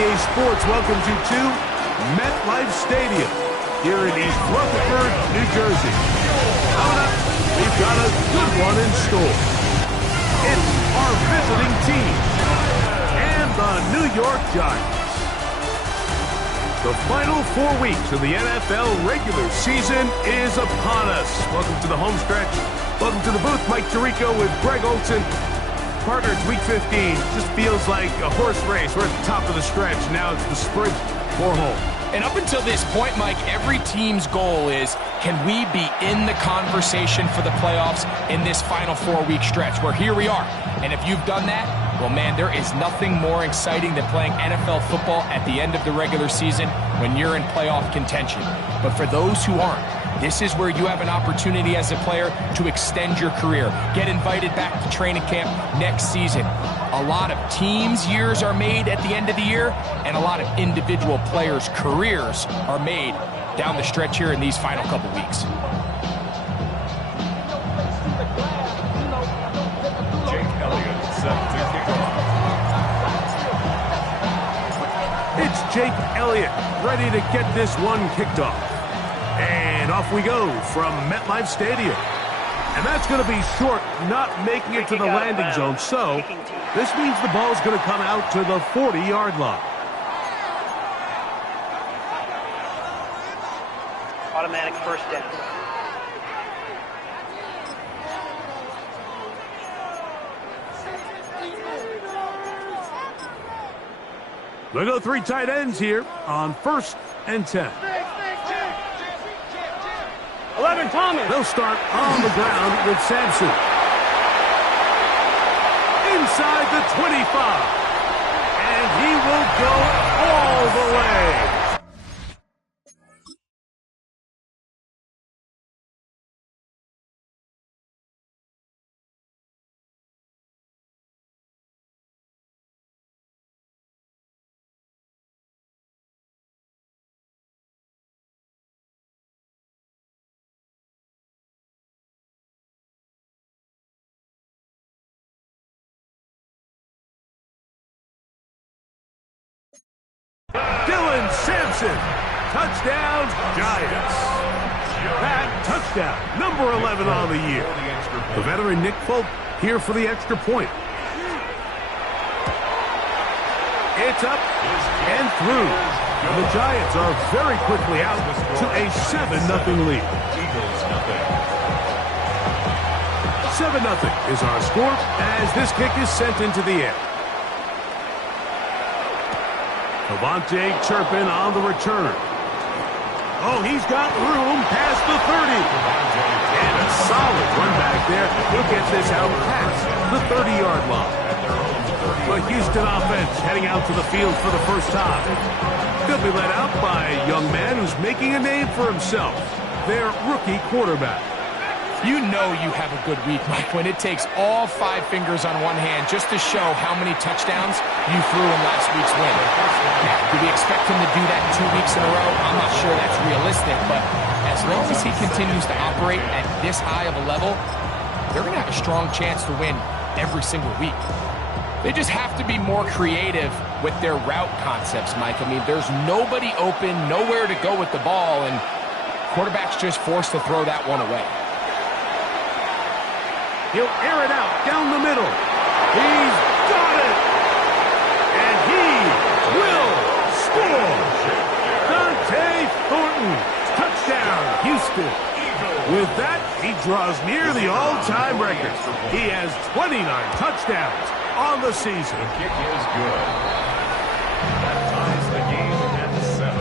EA Sports welcomes you to MetLife Stadium here in East Rutherford, New Jersey. Coming up, we've got a good one in store. It's our visiting team and the New York Giants. The final 4 weeks of the NFL regular season is upon us. Welcome to the home stretch. Welcome to the booth. Mike Tirico with Greg Olson. Partner, it's week 15. Just feels like a horse race. We're at the top of the stretch. Now it's the sprint for home. And up until this point, Mike, every team's goal is, can we be in the conversation for the playoffs in this final 4-week stretch? Where here we are. And if you've done that, well, man, there is nothing more exciting than playing NFL football at the end of the regular season when you're in playoff contention. But for those who aren't, this is where you have an opportunity as a player to extend your career, get invited back to training camp next season. A lot of teams' years are made at the end of the year, and a lot of individual players' careers are made down the stretch here in these final couple weeks. It's Jake Elliott ready to get this one kicked off. And off we go from MetLife Stadium. And that's going to be short, not making it to the landing zone. So this means the ball's going to come out to the 40-yard line. Automatic first down. We'll go 3 tight ends here on 1st and 10. 11, Thomas. They'll start on the ground with Sampson. Inside the 25. And he will go all the way. Dylan Sampson, touchdown, Giants. That touchdown, number 11 on the year. The veteran Nick Folk here for the extra point. It's up and through. The Giants are very quickly out to a 7-0 lead. 7-0 is our score as this kick is sent into the air. Devontae Turpin on the return. Oh, he's got room past the 30. And a solid run back there. He'll get this out past the 30-yard line. The Houston offense heading out to the field for the first time. They'll be led out by a young man who's making a name for himself, their rookie quarterback. You know you have a good week, Mike, when it takes all 5 fingers on one hand just to show how many touchdowns you threw in last week's win. Now, do we expect him to do that 2 weeks in a row? I'm not sure that's realistic, but as long as he continues to operate at this high of a level, they're going to have a strong chance to win every single week. They just have to be more creative with their route concepts, Mike. I mean, there's nobody open, nowhere to go with the ball, and quarterback's just forced to throw that one away. He'll air it out down the middle. He's got it. And he will score. Dante Thornton. Touchdown, Houston. With that, he draws near the all-time record. He has 29 touchdowns on the season. The kick is good. That ties the game at 7.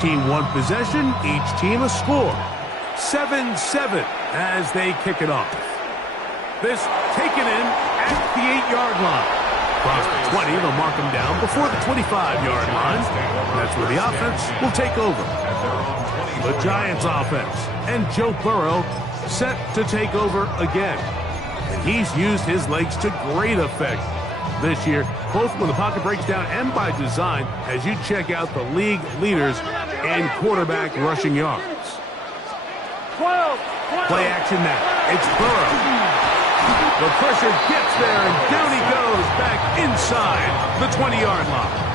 Team one possession, each team a score. 7-7 as they kick it off. This taken in at the 8-yard line. Across the 20, they'll mark him down before the 25-yard line. That's where the offense will take over. The Giants offense and Joe Burrow set to take over again. And he's used his legs to great effect this year, both when the pocket breaks down and by design, as you check out the league leaders in quarterback rushing yards. Play action now. It's Burrow. The pressure gets there, and down he goes back inside the 20-yard line.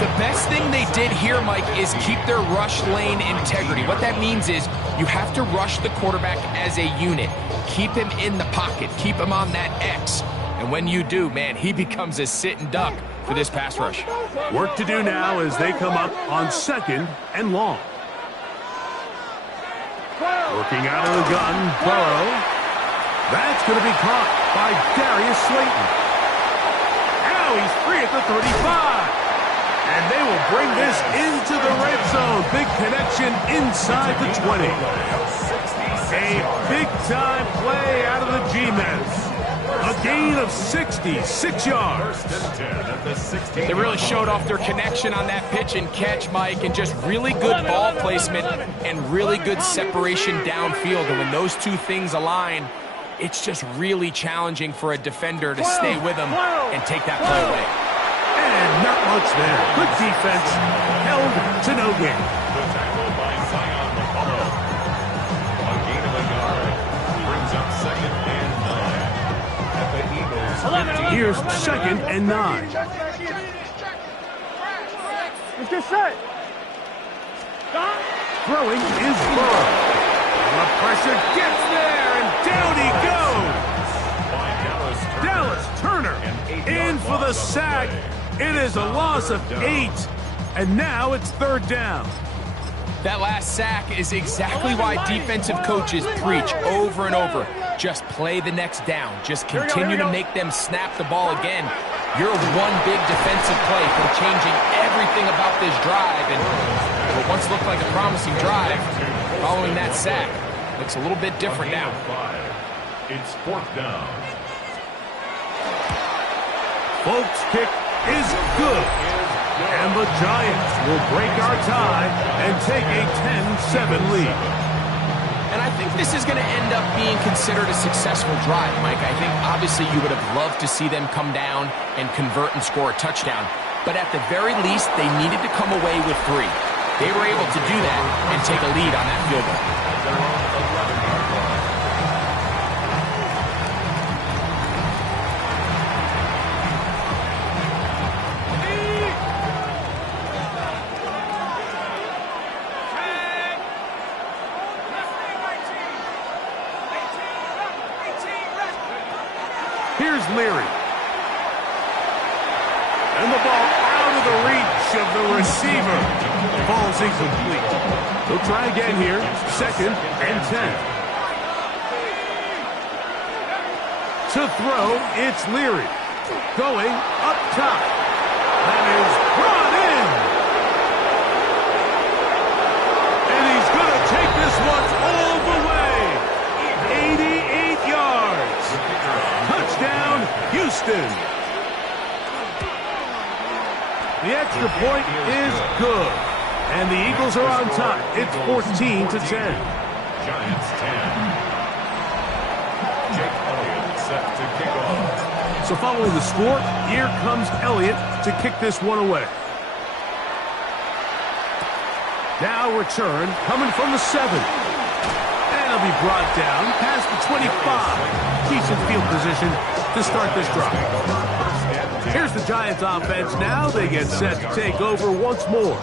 The best thing they did here, Mike, is keep their rush lane integrity. What that means is you have to rush the quarterback as a unit. Keep him in the pocket. Keep him on that X. And when you do, man, he becomes a sitting duck for this pass rush. Work to do now as they come up on 2nd and long. Working out of the gun, Burrow. That's going to be caught by Darius Slayton. Now he's free at the 35. And they will bring this into the red zone. Big connection inside the 20. A big-time play out of the G-men. A gain of 66 yards. They really showed off their connection on that pitch and catch, Mike, and just really good ball placement and really good separation downfield. And when those two things align, it's just really challenging for a defender to stay with them and take that play away. And not much there. Good defense. Held to no gain. The tackle by Zion McCullough. A gain of a yard brings up 2nd and 9 at the Eagles. Here's 2nd and 9. Let's get set. Throwing is Burrow. The pressure gets there, and down he goes. Dallas Turner in for the sack. It is a loss of 8, and now it's 3rd down. That last sack is exactly why defensive coaches preach over and over. Just play the next down. Just continue to make them snap the ball again. You're one big defensive play from changing everything about this drive. And what once looked like a promising drive, following that sack, looks a little bit different now. It's 4th down. Folks' kick is good. And the Giants will break our tie and take a 10-7 lead. And I think this is going to end up being considered a successful drive, Mike. I think obviously you would have loved to see them come down and convert and score a touchdown. But at the very least, they needed to come away with 3. They were able to do that and take a lead on that field goal. They're on the 11-yard line. Here's Leary. And the ball out of the reach of the receiver. Ball's incomplete. They'll try again here. 2nd and 10. To throw, it's Leary. Going up top. That is brought in. And he's going to take this one all the way. 88 yards. Touchdown, Houston. The extra point is good. And the Eagles are on top. It's 14-10. Giants 10. Jake Elliott set to kick off. So following the score, here comes Elliott to kick this one away. Now return coming from the 7. And it'll be brought down past the 25. Decent field position to start this drive. Here's the Giants offense now. They get set to take over once more.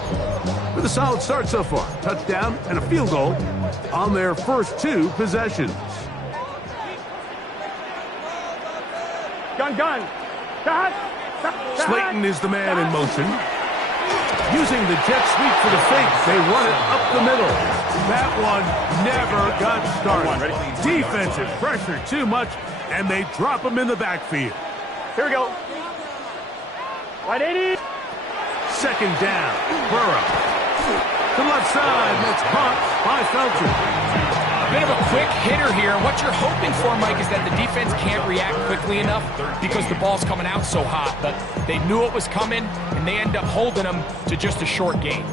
With a solid start so far. Touchdown and a field goal on their first 2 possessions. Gun. Slayton is the man in motion. Using the jet sweep for the fake, they run it up the middle. That one never got started. Defensive pressure too much, and they drop him in the backfield. Here we go. Right 80. 2nd down. Burrow. To left side. That's caught by Felton. A bit of a quick hitter here. What you're hoping for, Mike, is that the defense can't react quickly enough because the ball's coming out so hot. But they knew it was coming, and they end up holding them to just a short gain.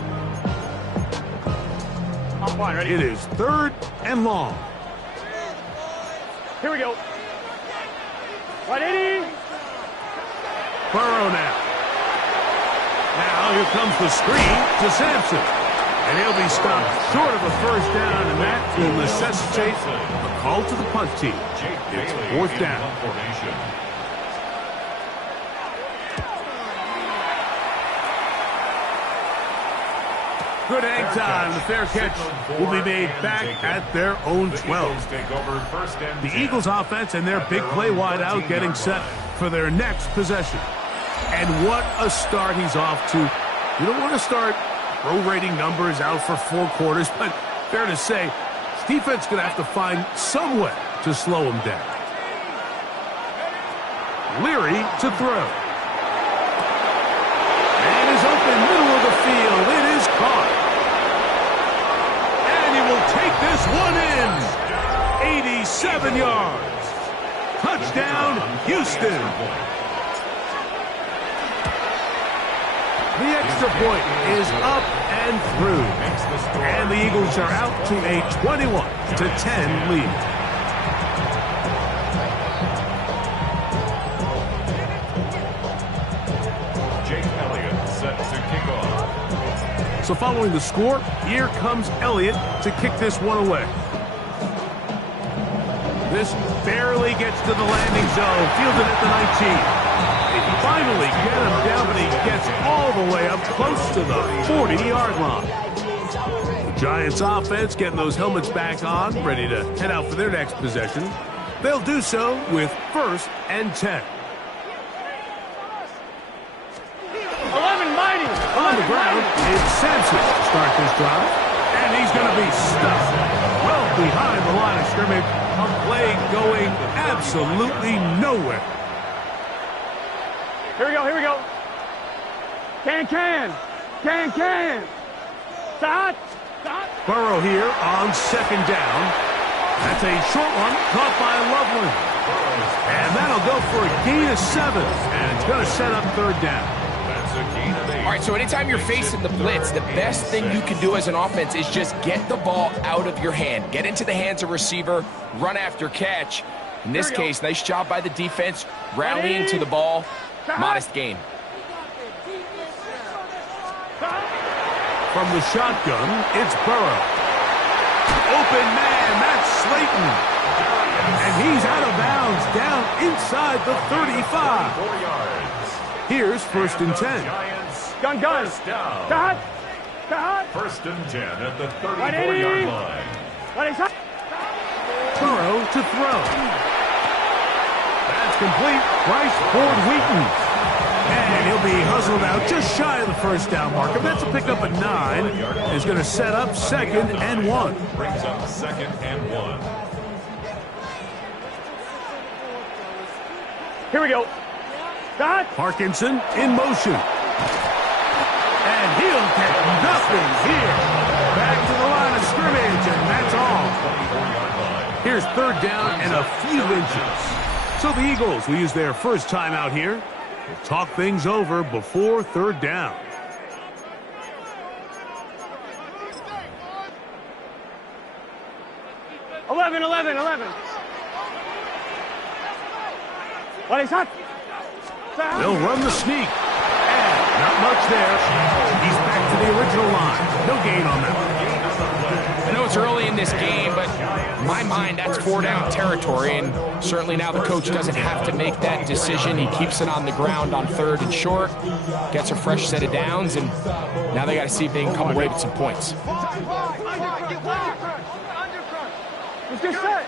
It is 3rd and long. Here we go. 180. Burrow now. Now here comes the screen to Sampson. And he'll be stopped short of a first down, and that will necessitate a call to the punt team. It's 4th down. Good hang time. The fair catch will be made back at their own 12. The Eagles offense and their big play wide out getting set for their next possession. And what a start he's off to. You don't want to start prorating numbers out for 4 quarters, but fair to say, this defense is going to have to find some way to slow him down. Leary to throw. And is open middle of the field. It is caught. And he will take this one in. 87 yards. Touchdown, Houston. The extra point is up and through. And the Eagles are out to a 21-10 lead. So following the score, here comes Elliott to kick this one away. This barely gets to the landing zone, fielded at the 19. They finally get him down, but he gets all the way up close to the 40-yard line. The Giants offense getting those helmets back on, ready to head out for their next possession. They'll do so with 1st and 10. On the ground, it's Sampson to start this drive. And he's going to be stuck well behind the line of scrimmage. A play going absolutely nowhere. Here we go, here we go. Can. Stop. Burrow here on 2nd down. That's a short one caught by Loveland. And that'll go for a gain of 7. And it's going to set up 3rd down. All right, so anytime you're facing the blitz, the best thing you can do as an offense is just get the ball out of your hand. Get into the hands of receiver, run after catch. In this case, nice job by the defense, rallying to the ball. Modest gain. From the shotgun, it's Burrow. Open man, that's Slayton. And he's out of bounds, down inside the 35. Here's 1st and 10. Gun. Cut. 1st and 10 at the 34-yard line. Burrow to throw. That's complete. Bryce Ford Wheaton. And he'll be hustled out just shy of the 1st down marker. That's a pickup of 9. Is going to set up 2nd and 1. Brings up 2nd and 1. Here we go. Cut. Parkinson in motion. And he'll get nothing here. Back to the line of scrimmage, and that's all. Here's 3rd down and a few inches. So the Eagles will use their first timeout here. We'll talk things over before 3rd down. Eleven. What is that? They'll run the sneak. And not much there. He's back to the original line. No gain on that. I know it's early in this game, but in my mind, that's 4-down territory, and certainly now the coach doesn't have to make that decision. He keeps it on the ground on 3rd and short, gets a fresh set of downs, and now they got to see if they can come away with some points. Let's get set.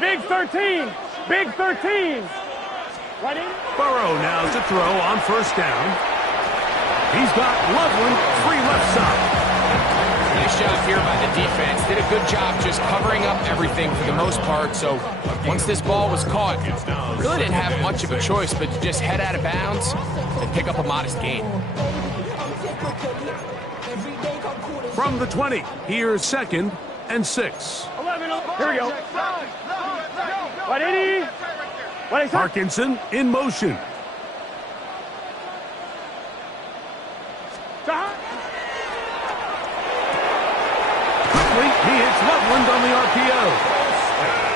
Big 13. Big 13. Right in. Burrow now to throw on 1st down. He's got Loveland free left side. Nice job here by the defense. Did a good job just covering up everything for the most part. So once this ball was caught, really didn't have much of a choice but to just head out of bounds and pick up a modest gain. From the 20, here's 2nd and 6. 11. Here we go. 180. 180. Parkinson in motion. Quickly, he hits Loveland on the RPO.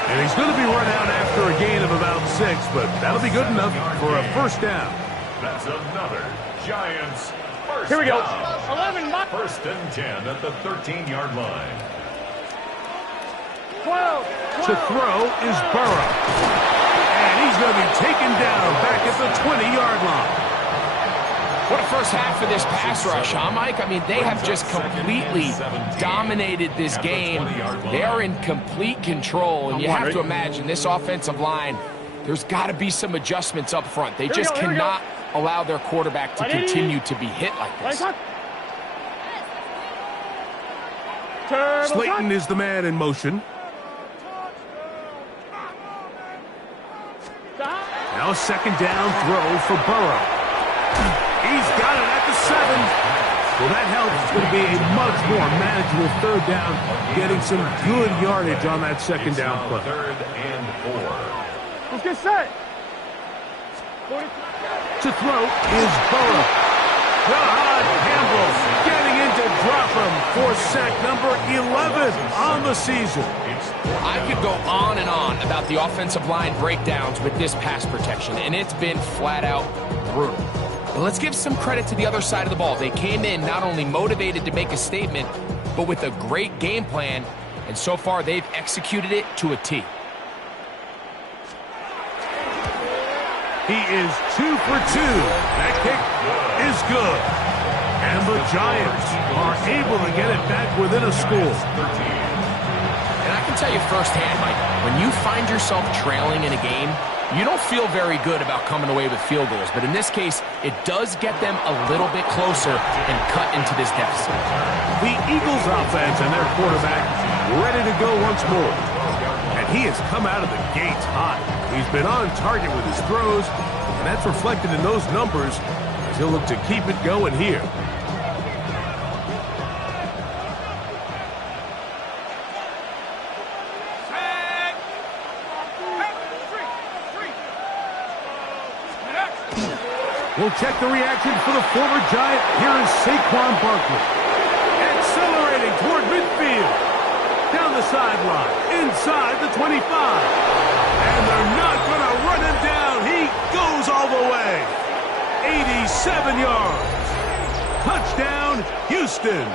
And he's going to be run out after a gain of about 6, but that'll be good enough for a first down. That's another Giants first Here we go. down. 11. First and 10 at the 13-yard line. 12. To throw is Burrow. And he's going to be taken down back at the 20-yard line. What a first half of this pass rush, huh, Mike? I mean, they have just completely dominated this game. They are in complete control, and you have to imagine this offensive line, there's got to be some adjustments up front. They just cannot allow their quarterback to continue to be hit like this. Slayton is the man in motion. Now a second down throw for Burrow. He's got it at the 7. Well, that helps. It's going to be a much more manageable third down, getting some good yardage on that second down play. Third and 4. Let's get set. To throw is Burrow. Campbell getting in to drop him for sack number 11 on the season. I could go on and on about the offensive line breakdowns with this pass protection, and it's been flat out brutal. But let's give some credit to the other side of the ball. They came in not only motivated to make a statement, but with a great game plan, and so far they've executed it to a T. He is 2 for 2. That kick is good. And the Giants are able to get it back within a score. And I can tell you firsthand, Mike, when you find yourself trailing in a game, you don't feel very good about coming away with field goals. But in this case, it does get them a little bit closer and cut into this deficit. The Eagles offense and their quarterback ready to go once more. And he has come out of the gates hot. He's been on target with his throws, and that's reflected in those numbers as he'll look to keep it going here. We'll check the reaction for the former Giant. Here is Saquon Barkley. Accelerating toward midfield. Down the sideline. Inside the 25. And they're not going to run him down. He goes all the way. 87 yards. Touchdown, Houston.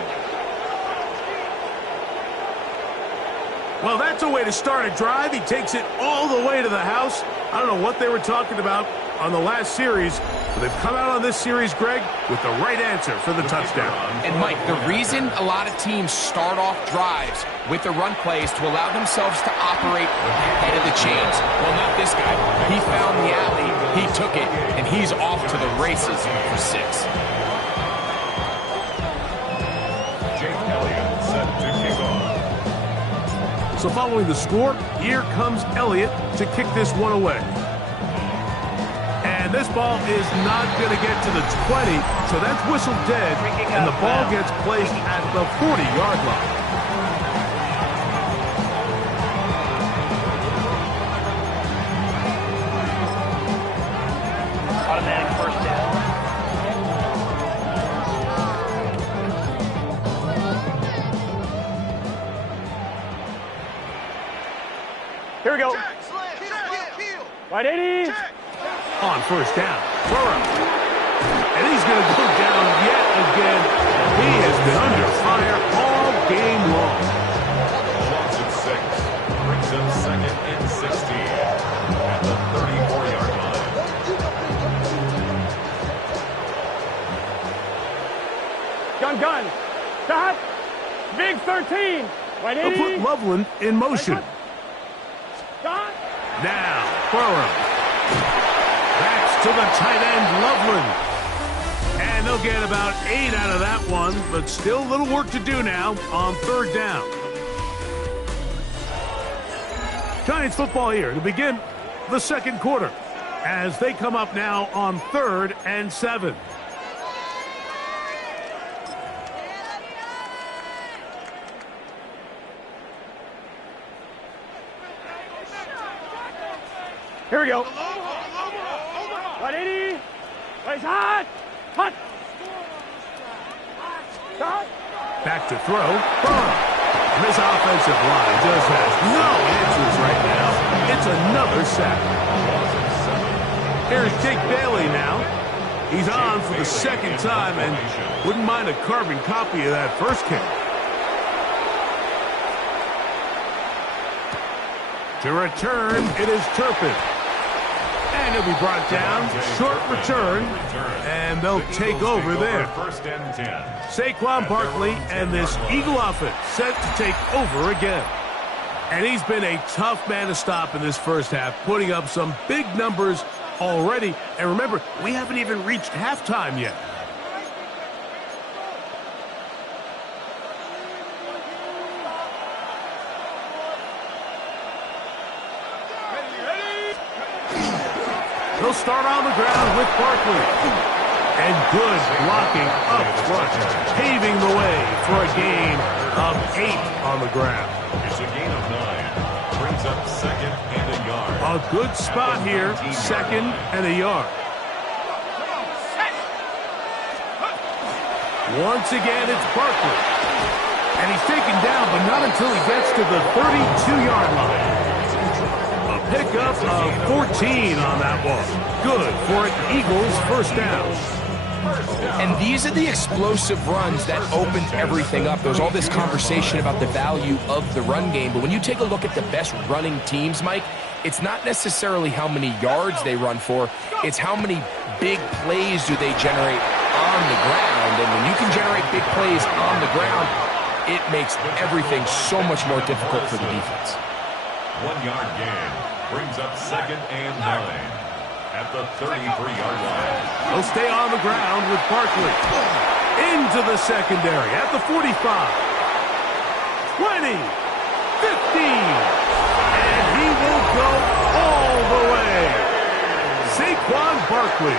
Well, that's a way to start a drive. He takes it all the way to the house. I don't know what they were talking about on the last series, but they've come out on this series, Greg, with the right answer for the touchdown. And, Mike, the reason a lot of teams start off drives with the run plays to allow themselves to operate ahead of the chains. Well, not this guy. He found the alley, he took it, and he's off to the races for 6. Jake Elliott set to kick off. So following the score, here comes Elliott to kick this one away. And this ball is not going to get to the 20, so that's whistled dead, and the ball gets placed at the 40-yard line. Automatic first down. Here we go. 180. On first down, Burrow. And he's going to go down yet again. He has been under fire all game long. Johnson 6 brings him second and 16 at the 34-yard line. Gun. Stop. Big 13. They'll put Loveland in motion. Stop. Now, Burrow. Backs to the tight end, Loveland. And they'll get about 8 out of that one, but still a little work to do now on third down. Giants football here to begin the second quarter as they come up now on 3rd and 7. Here we go. 180. Place hot. Hot. Stop. Back to throw. And this offensive line just has no answers right now. It's another sack. Here's Jake Bailey now. He's on for the second time and wouldn't mind a carbon copy of that first kick. To return, it is Turpin. And he'll be brought down. Short return. And they'll take over there. First and 10. Saquon Barkley and this Eagle offense set to take over again. And he's been a tough man to stop in this first half, putting up some big numbers already. And remember, we haven't even reached halftime yet. He'll start on the ground with Barkley. And good blocking up front, paving the way for a gain of 8 on the ground. It's a gain of 9. Brings up second and a yard. A good spot here, second and a yard. Once again, it's Barkley. And he's taken down, but not until he gets to the 32-yard line. A pickup of 14 on that one. Good for an Eagles first down. And these are the explosive runs that opened everything up. There's all this conversation about the value of the run game, but when you take a look at the best running teams, Mike, it's not necessarily how many yards they run for, it's how many big plays do they generate on the ground. And when you can generate big plays on the ground, it makes everything so much more difficult for the defense. 1-yard gain. Brings up second and 9. At the 33-yard line. He'll stay on the ground with Barkley. Into the secondary at the 45. 20. 15. And he will go all the way. Saquon Barkley.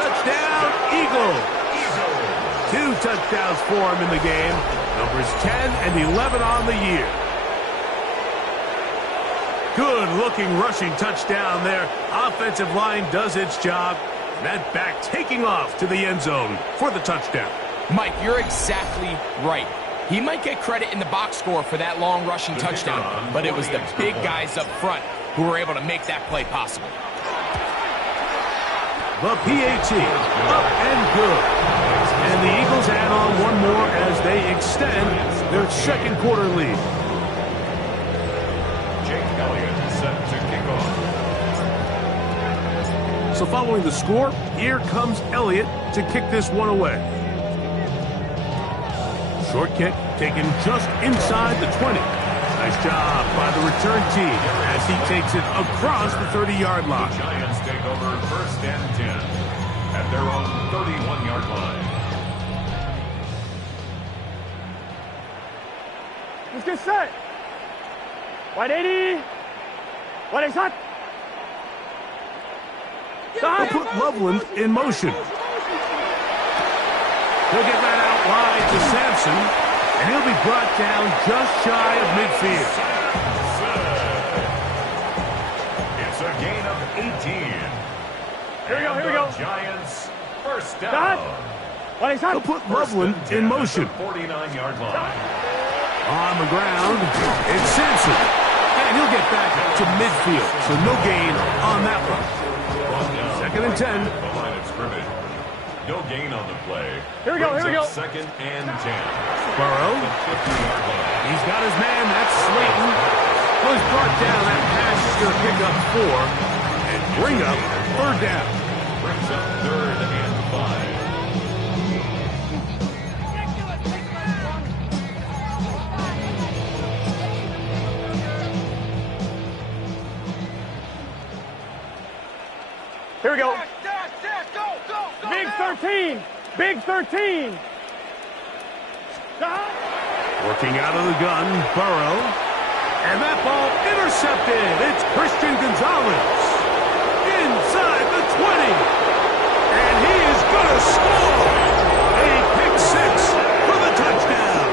Touchdown, Eagles. 2 touchdowns for him in the game. Numbers 10 and 11 on the year. Good-looking rushing touchdown there. Offensive line does its job. And that back taking off to the end zone for the touchdown. Mike, you're exactly right. He might get credit in the box score for that long rushing touchdown, but it was the big guys up front who were able to make that play possible. The PAT, up and good. And the Eagles add on one more as they extend their second quarter lead. Set to kick off. So following the score, here comes Elliott to kick this one away. Short kick taken just inside the 20. Nice job by the return team as he takes it across the 30-yard line. The Giants take over first and 10 at their own 31-yard line. Let's get set. 180. What is hot? They'll put Loveland in motion. He'll get that out wide to Sampson, and he'll be brought down just shy of midfield. It's a gain of 18. Here we go. Giants first down. What is hot? He'll put Loveland in motion. 49-yard line. On the ground, it's Sampson. And he'll get back to midfield, so no gain on that one. Second and 10. The line of scrimmage. No gain on the play. Here we go. Second and 10. Burrow. The 50-yard line. He's got his man. That's Slayton. Was brought down. That pass is going to pick up 4 and bring up third down. Brings up third and 5. Here we go. Big 13. Big 13. Working out of the gun, Burrow. And that ball intercepted. It's Christian Gonzalez. Inside the 20. And he is going to score. A pick 6 for the touchdown.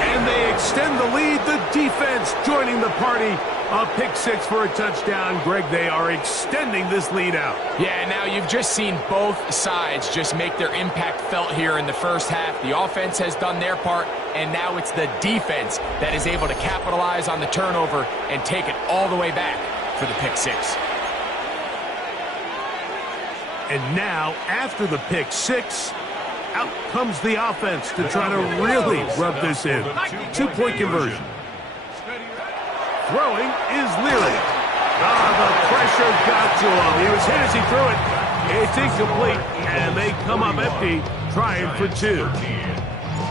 And they extend the lead. The defense Giants joining the party. A pick six for a touchdown. Greg, they are extending this lead out. Yeah, now you've just seen both sides just make their impact felt here in the first half. The offense has done their part, and now it's the defense that is able to capitalize on the turnover and take it all the way back for the pick six. And now, after the pick six, out comes the offense to try to really rub this in. 2-point conversion. Throwing is Leary. The pressure got to him. He was hit as he threw it. It's incomplete, and they come up empty, trying for two.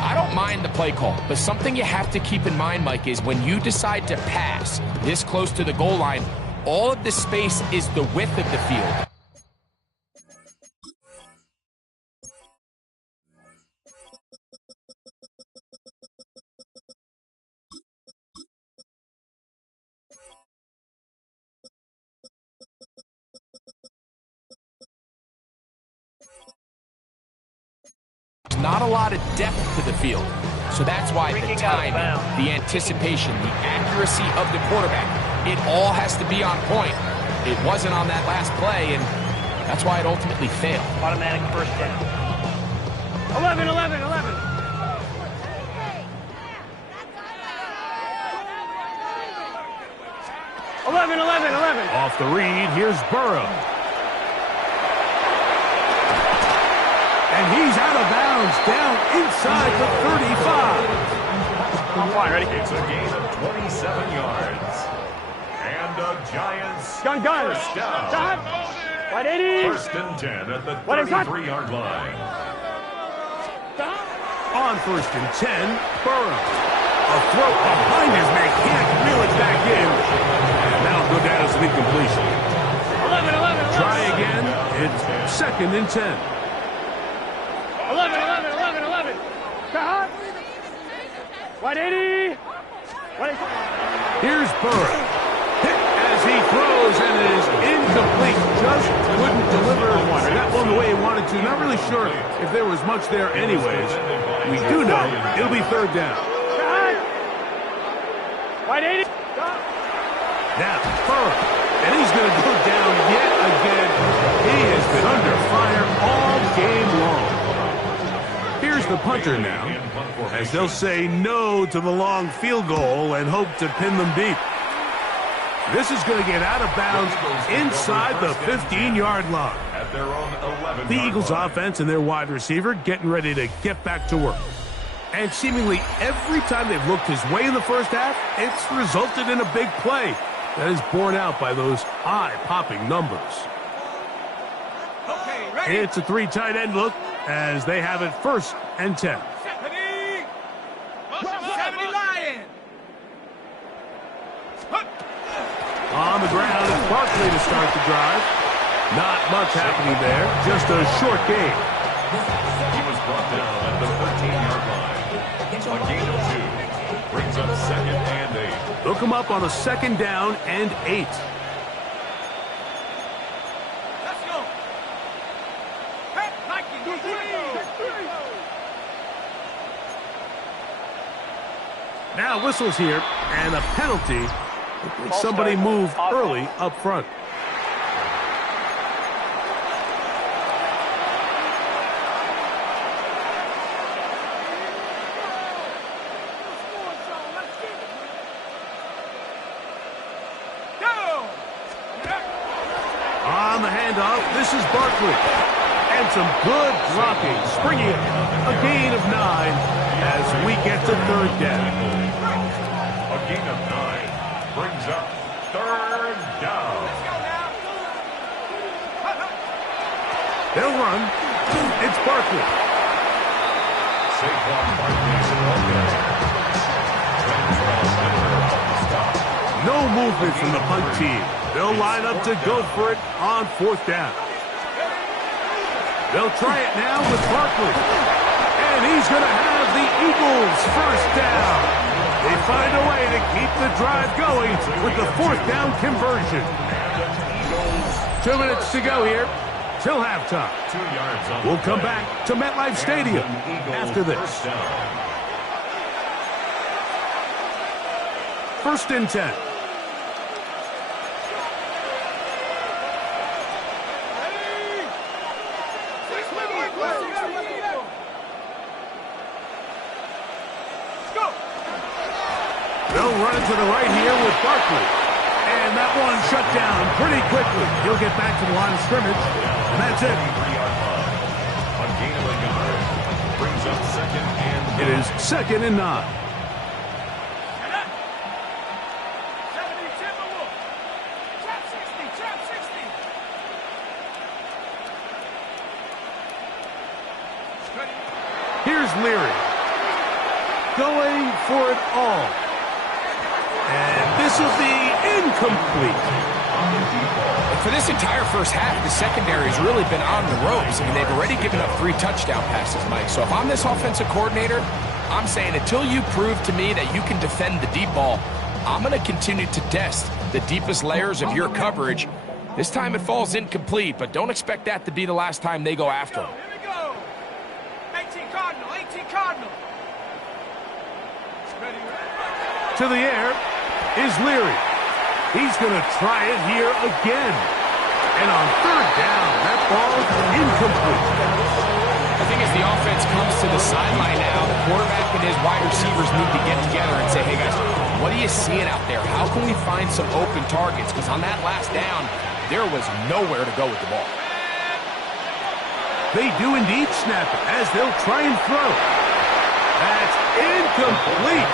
I don't mind the play call, but something you have to keep in mind, Mike, is when you decide to pass this close to the goal line, all of the space is the width of the field. Not a lot of depth to the field. So that's why the timing, the anticipation, the accuracy of the quarterback, it all has to be on point. It wasn't on that last play, and that's why it ultimately failed. Automatic first down. 11, 11, 11. 11, 11, 11. Off the read, here's Burrow. And he's out of bounds, down inside the 35. I'm fine, ready? It's a gain of 27 yards. And the Giants Gun. first down. Stop. Wide 80. First and 10 at the What is that? 33-yard line. Stop. On first and 10, Burrow. A throw behind his man, can't reel it back in. And that'll go down as an incompletion. 11, 11, 11. Try again, it's second and 10. 11, 11, 11, 11. Stop. Wide 80. Here's Burrow. Hit as he throws and it is incomplete. Just couldn't deliver that one the way he wanted to. Not really sure if there was much there anyways. We do know it'll be third down. Wide 80. Now, Burrow. And he's going to go down yet again. He has been under fire all game long. Here's the punter now, as they'll say no to the long field goal and hope to pin them deep. This is going to get out of bounds inside the 15-yard line. At their own 11-yard The Eagles line. offense and their wide receiver getting ready to get back to work. And seemingly every time they've looked his way in the first half, it's resulted in a big play that is borne out by those eye-popping numbers. Okay, ready? It's a three tight end look as they have it first and 10. 70 Lion. On the ground, it's Barkley to start the drive. Not much happening there, just a short gain. He was brought down at the 13-yard line. A gain of 2. Brings up second and 8. Look him up on a second down and 8. Let's go. Hey, Now whistles here, and a penalty. Somebody moved early up front. On the handoff, this is Barkley. And some good blocking, springing it. A gain of 9 as we get to third down. A gain of 9 brings up third down. They'll run. It's Barkley. Saquon Barkley's No movement from the punt team. They'll line up to go for it on fourth down. They'll try it now with Barkley. And he's going to have the Eagles first down. They find a way to keep the drive going with the fourth down conversion. 2 minutes to go here till halftime. 2 yards on We'll come back to MetLife Stadium after this. 1st and 10. They'll run it to the right here with Barkley. And that one shut down pretty quickly. He'll get back to the line of scrimmage, and that's it. A gain of a yard. Brings up 2nd and 9. It is 2nd and 9. Here's Leary. Going for it all. And this will be incomplete. For this entire first half, the secondary has really been on the ropes. I mean, they've already given up 3 touchdown passes, Mike. So if I'm this offensive coordinator, I'm saying until you prove to me that you can defend the deep ball, I'm going to continue to test the deepest layers of your coverage. This time it falls incomplete, but don't expect that to be the last time they go after him. Here we go. 18 Cardinal, 18 Cardinal. To the air is Leary. He's going to try it here again. And on 3rd down, that ball is incomplete. I think as the offense comes to the sideline now, the quarterback and his wide receivers need to get together and say, hey, guys, what are you seeing out there? How can we find some open targets? Because on that last down, there was nowhere to go with the ball. They do indeed snap it as they'll try and throw. That's incomplete.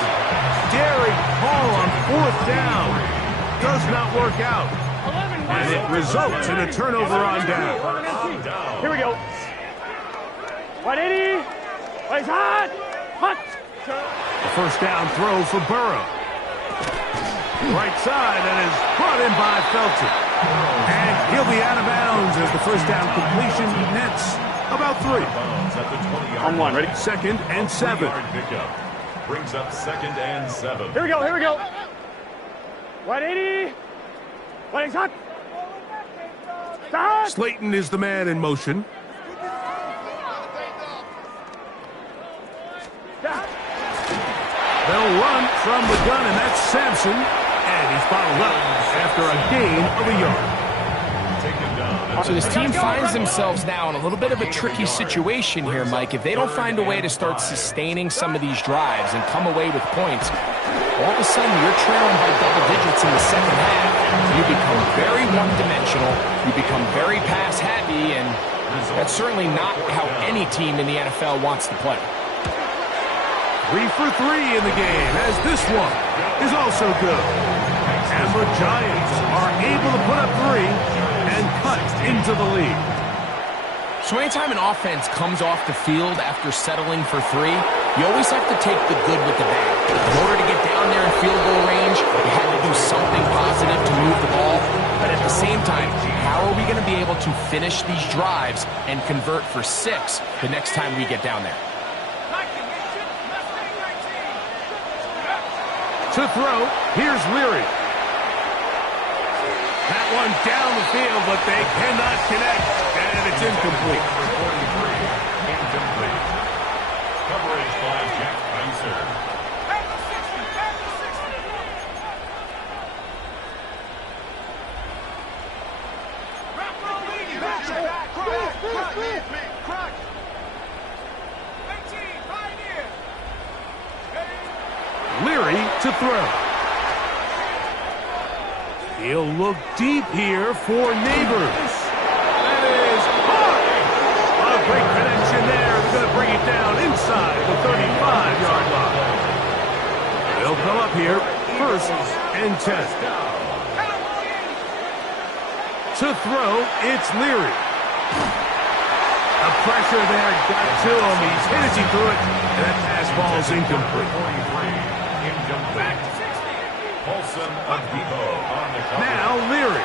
Daring Hall on 4th down. Does not work out. And it results in a turnover on down. Here we go. 180. Place hot. Hot. A 1st down throw for Burrow. Right side, and is brought in by Felton. And he'll be out of bounds as the 1st down completion nets about 3. On 1, ready? 2nd and 7. Brings up 2nd and 7. Here we go, here we go. 180. Place hot. Stop. Slayton is the man in motion. They'll run from the gun, and that's Sampson. And he's bottled up after a gain of a yard. So this team finds themselves now in a little bit of a tricky situation here, Mike. If they don't find a way to start sustaining some of these drives and come away with points, all of a sudden you're trailing by double digits in the second half. You become very one-dimensional. You become very pass-happy, and that's certainly not how any team in the NFL wants to play. 3 for 3 in the game, as this one is also good. And the Giants are able to put up 3 and cut into the lead. So anytime an offense comes off the field after settling for 3, you always have to take the good with the bad. In order to get down there in field goal range, you have to do something positive to move the ball. But at the same time, how are we going to be able to finish these drives and convert for 6 the next time we get down there? To throw, here's Leary. That one down the field, but they cannot connect, and it's incomplete. Incomplete. Coverage by Jack Kaiser. Leary to throw. He'll look deep here for Neighbors. That is hard. A great connection there. They're going to bring it down inside the 35-yard line. They'll come up here, 1st and 10. To throw, it's Leary. The pressure there got to him. He's hit as he threw it, and that pass ball is incomplete. Incomplete. Paulson of Depot on the cover. Now Leary.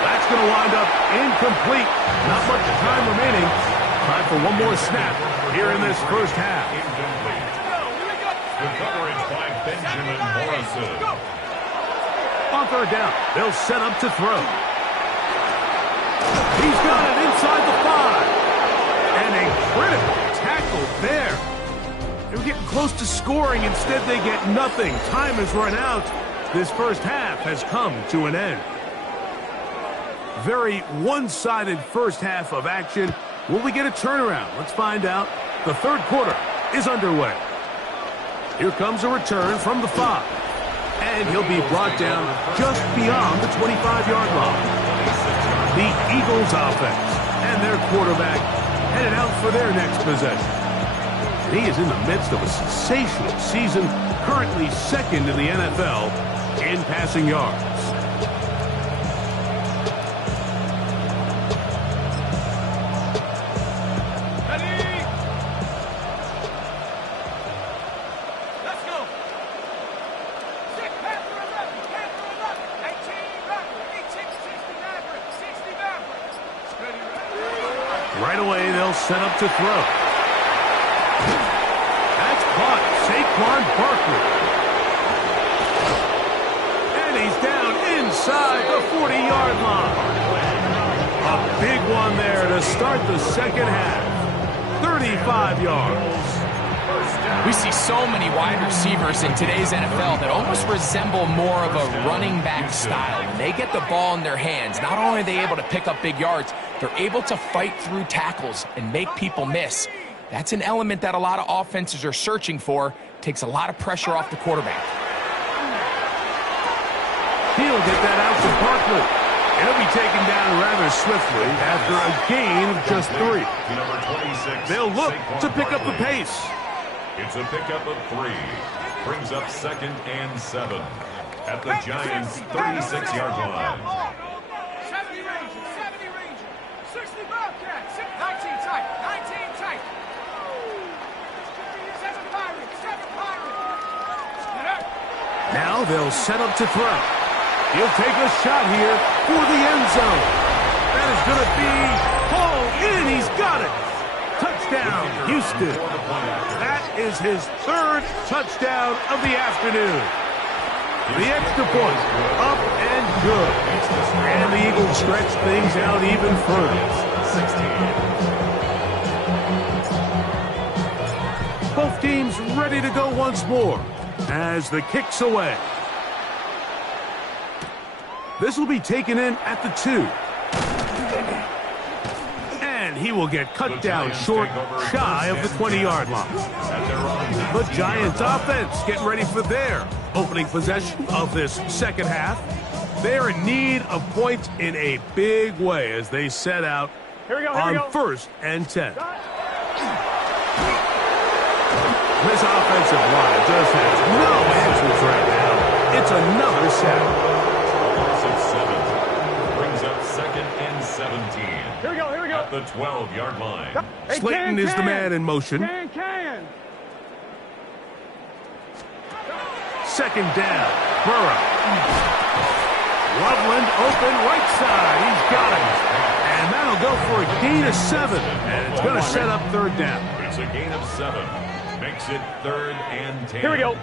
That's going to wind up incomplete. Not much time remaining. Time for one more snap here in this first half. Incomplete. The coverage by Benjamin Morrison. On 3rd down, they'll set up to throw. He's got it inside the 5. And a critical tackle there. They were getting close to scoring. Instead, they get nothing. Time has run out. This first half has come to an end. Very one-sided first half of action. Will we get a turnaround? Let's find out. The third quarter is underway. Here comes a return from the 5. And he'll be brought down just beyond the 25-yard line. The Eagles offense and their quarterback headed out for their next possession. He is in the midst of a sensational season, currently second in the NFL in passing yards. Right away, they'll set up to throw. That's caught. Saquon Barkley. And he's down inside the 40-yard line. A big one there to start the second half. 35 yards. We see so many wide receivers in today's NFL that almost resemble more of a running back style. When they get the ball in their hands, not only are they able to pick up big yards, they're able to fight through tackles and make people miss. That's an element that a lot of offenses are searching for. Takes a lot of pressure off the quarterback. He'll get that out to Barkley. He'll be taken down rather swiftly after a gain of just 3. They'll look to pick up the pace. It's a pickup of 3. Brings up 2nd and 7 at the Giants' 36-yard line. 70 Rangers, 70 Rangers, 60 Bobcats, 19 tight, 19 tight. 7 Pirates, 7 Pirates. Now they'll set up to throw. He'll take a shot here for the end zone. That is going to be hauled in. He's got it. Touchdown, Houston. That is his 3rd touchdown of the afternoon. The extra point, up and good. And the Eagles stretch things out even further. 16. Both teams ready to go once more as the kick's away. This will be taken in at the 2. And he will get cut down short, shy of the 20-yard line. The Giants offense getting ready for their opening possession of this second half. They're in need of points in a big way as they set out on 1st and 10. This offensive line just has no answers right now. It's another sack. Brings up 2nd and 17. Here we go. At the 12-yard line. Slayton is the man in motion. Second down. Burrow. Loveland open right side. He's got it. And that'll go for a gain of 7. And it's going to set up 3rd down. It's a gain of 7. Makes it 3rd and 10. Here we go.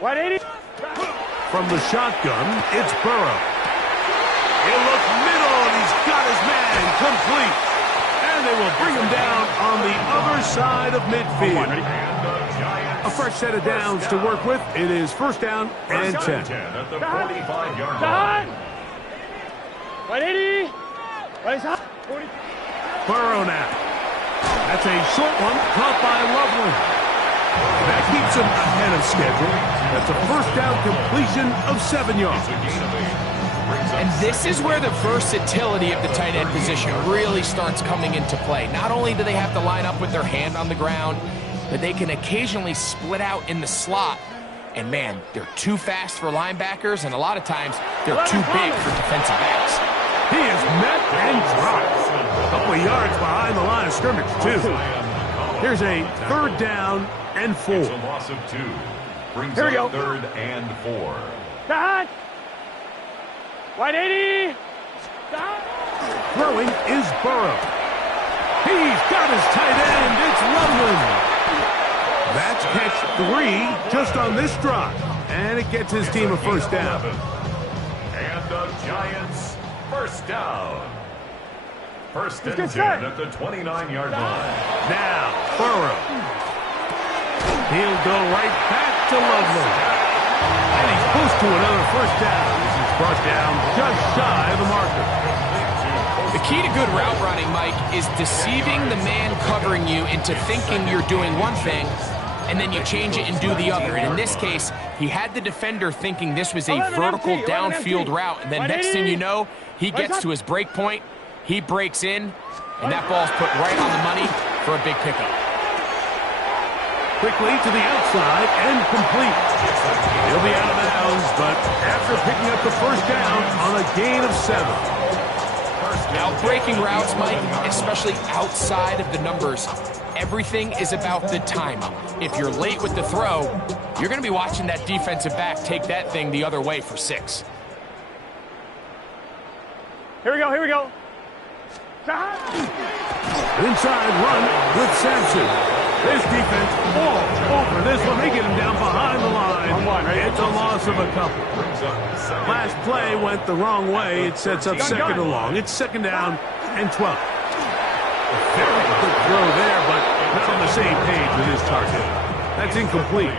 180. From the shotgun, it's Burrow. He'll look middle, and he's got his man complete. And they will bring him down on the other side of midfield. A fresh set of downs to work with. It is 1st down and 10. At the 45-yard line. 180. Burrow now. That's a short one caught by Loveland. That keeps him ahead of schedule. That's a 1st down completion of 7 yards. And this is where the versatility of the tight end position really starts coming into play. Not only do they have to line up with their hand on the ground, but they can occasionally split out in the slot. And man, they're too fast for linebackers, and a lot of times they're too big for defensive backs. He is met and dropped. A couple of yards behind the line of scrimmage, too. Here's a 3rd down and 4. It's a loss of 2. Brings up 3rd and 4. Cut. 180. Throwing is Burrow. He's got his tight end. It's Loveland. That's catch 3 just on this drive. And it gets his team a 1st down. And the Giants 1st down. 1st and 10 at the 29-yard line. Now, Burrow. He'll go right back to Lovely. And he's close to another first down. He's brought down just shy of the marker. The key to good route running, Mike, is deceiving the man covering you into thinking you're doing one thing, and then you change it and do the other. And in this case, he had the defender thinking this was a vertical downfield route, and then next thing you know, he gets to his break point, he breaks in, and that ball's put right on the money for a big pickup. Quickly to the outside and complete. He'll be out of bounds, but after picking up the first down on a gain of 7. Out-breaking routes, Mike, especially outside of the numbers, everything is about the timing. If you're late with the throw, you're going to be watching that defensive back take that thing the other way for 6. Here we go, here we go. Inside run with Sampson. This defense all over this one. They get him down behind the line. It's a loss of a couple. Last play went the wrong way. It sets up second and long. It's second down and 12. Very good throw there, but not on the same page with his target. That's incomplete.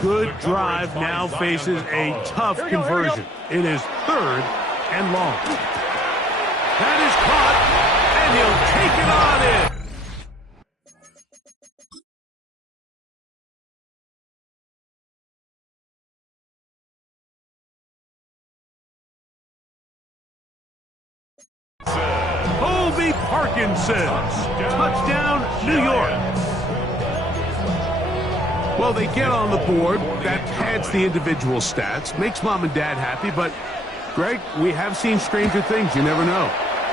Good drive now faces a tough conversion. It is third and long. That is caught, and he'll take it on in. Colby Parkinson's touchdown, New York. Well, they get on the board. That pads the individual stats, makes mom and dad happy, but Greg, we have seen stranger things. You never know.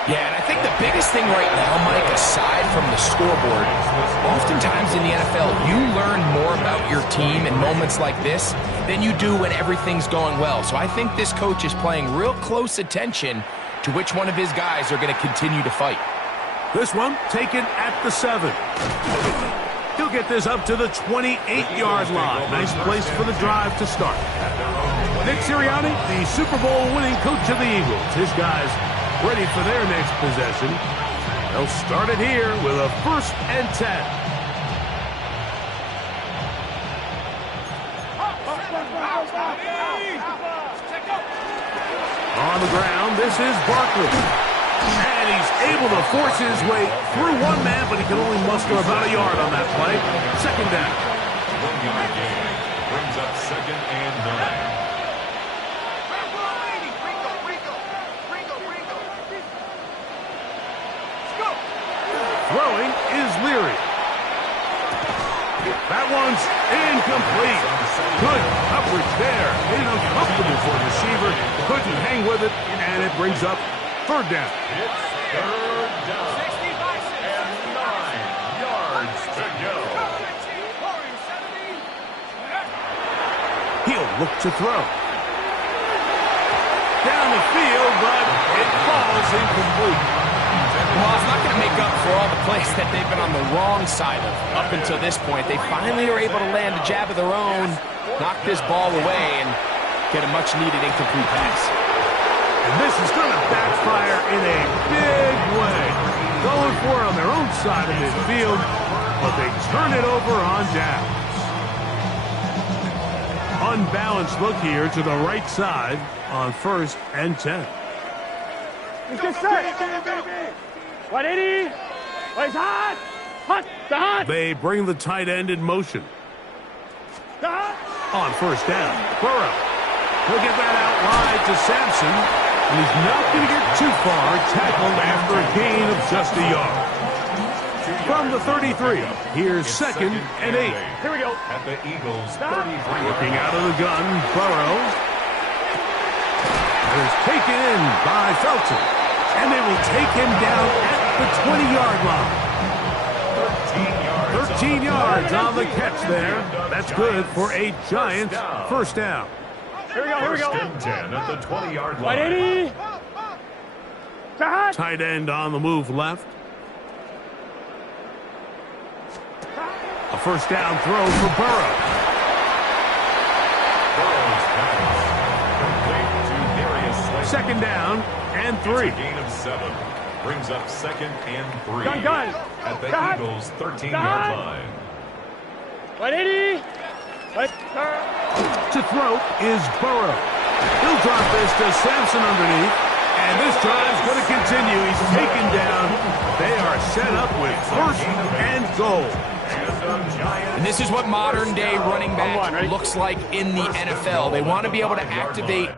Yeah, and I think the biggest thing right now, Mike, aside from the scoreboard, oftentimes in the NFL, you learn more about your team in moments like this than you do when everything's going well. So I think this coach is paying real close attention to which one of his guys are going to continue to fight. This one taken at the 7. He'll get this up to the 28-yard line. Nice place for the drive to start. Nick Sirianni, the Super Bowl winning coach of the Eagles. His guys ready for their next possession. They'll start it here with a 1st and 10. On the ground, this is Barkley. And he's able to force his way through one man, but he can only muster about a yard on that play. Second down. 1-yard gain brings up second and 9. Throwing is Leary. That one's incomplete. Good coverage there. Made it uncomfortable for the receiver. Couldn't hang with it, and it brings up third down. It's third down. And 9 yards to go. He'll look to throw. Down the field, but it falls incomplete. Well, it's not going to make up for all the plays that they've been on the wrong side of up until this point. They finally are able to land a jab of their own, knock this ball away, and get a much-needed incomplete pass. And this is going to backfire in a big way. Going for it on their own side of midfield, but they turn it over on downs. Unbalanced look here to the right side on 1st and 10. Get set. 180. He's hot. Hot. They bring the tight end in motion. On 1st down, Burrow. He'll get that out wide to Sampson, and he's not going to get too far, tackled after a gain of just a yard. From the 33, here's 2nd and 8. Here we go. At the Eagles' 33. Looking out of the gun, Burrow. That is taken in by Felton, and they will take him down at the 20-yard line. 13 yards on the catch there. That's good for a Giants first down. Here we go, here we go. 1st and 10 at the 20-yard line. 180. Tight end on the move left. A first down throw for Burrow. Burrow's pass. Complete to Darius Slay. 2nd down and 3. It's a gain of 7. Brings up 2nd and 3. Gun. At the Eagles' 13-yard line. 180. To throw is Burrow. He'll drop this to Sampson underneath. And this drive's going to continue. He's taken down. They are set up with first and goal. And this is what modern-day running back looks like in the NFL. They want to be able to activate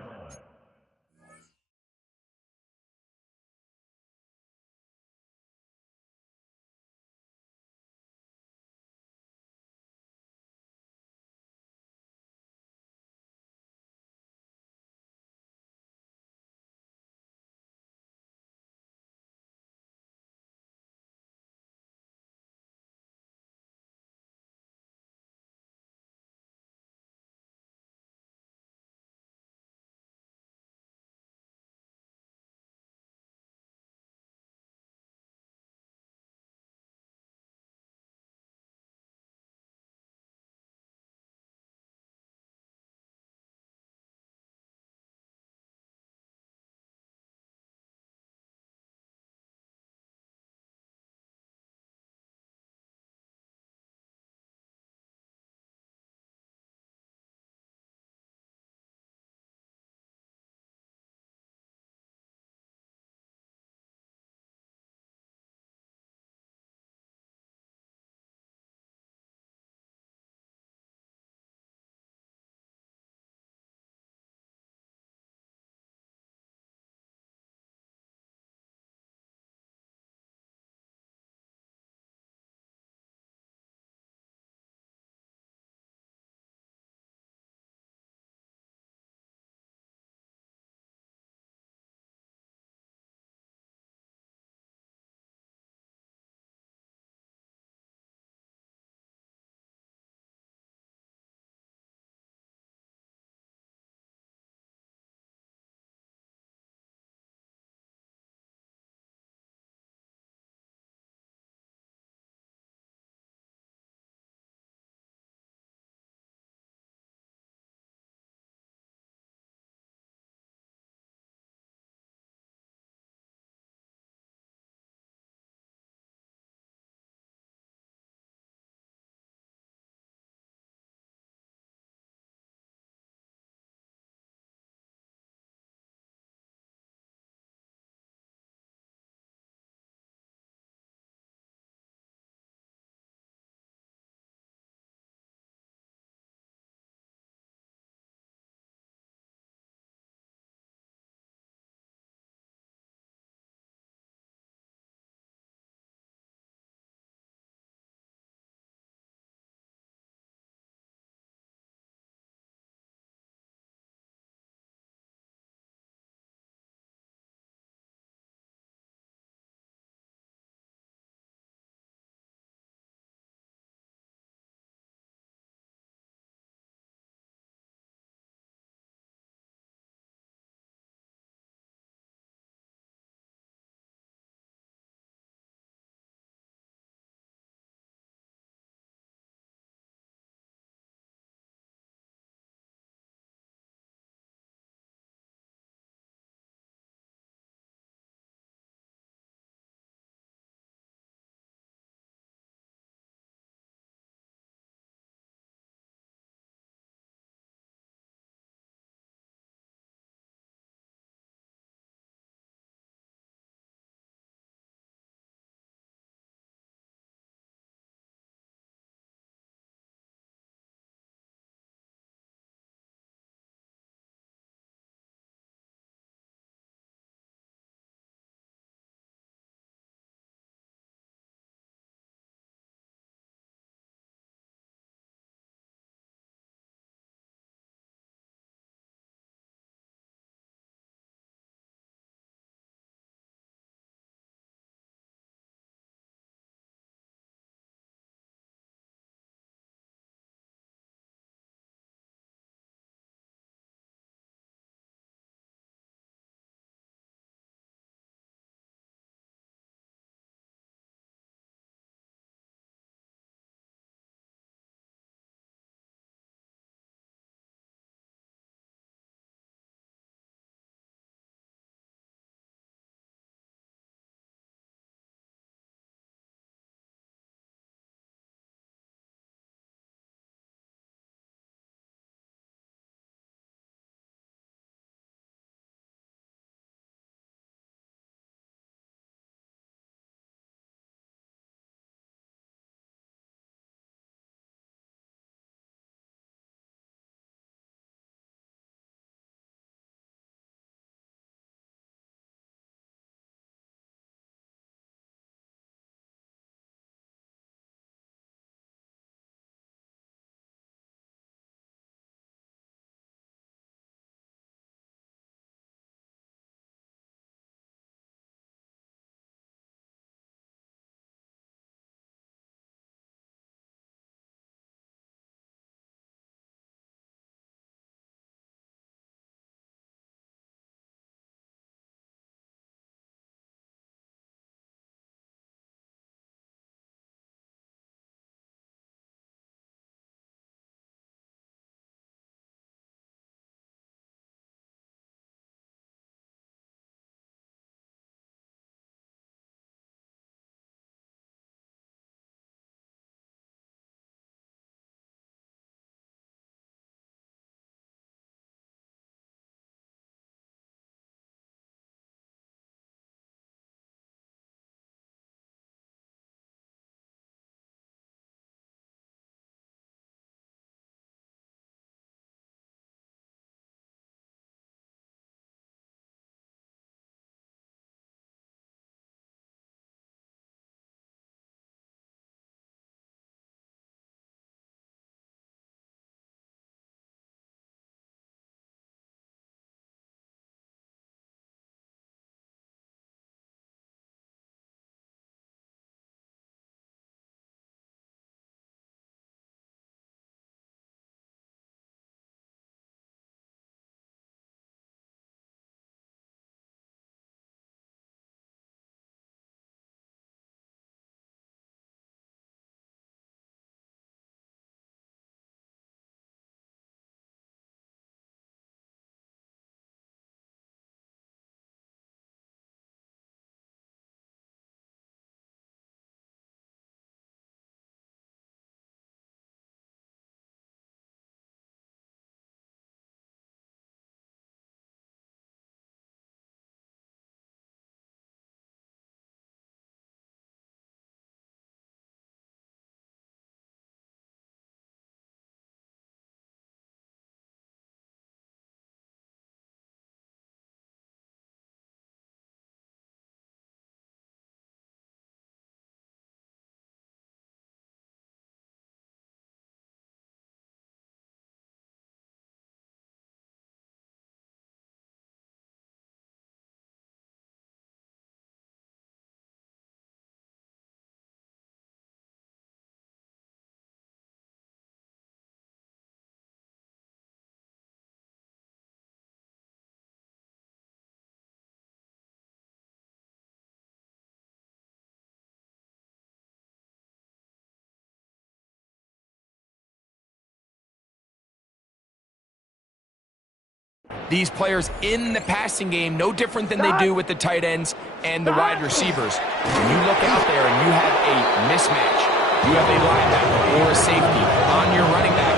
these players in the passing game, no different than they do with the tight ends and the wide receivers. When you look out there and you have a mismatch, you have a linebacker or a safety on your running back,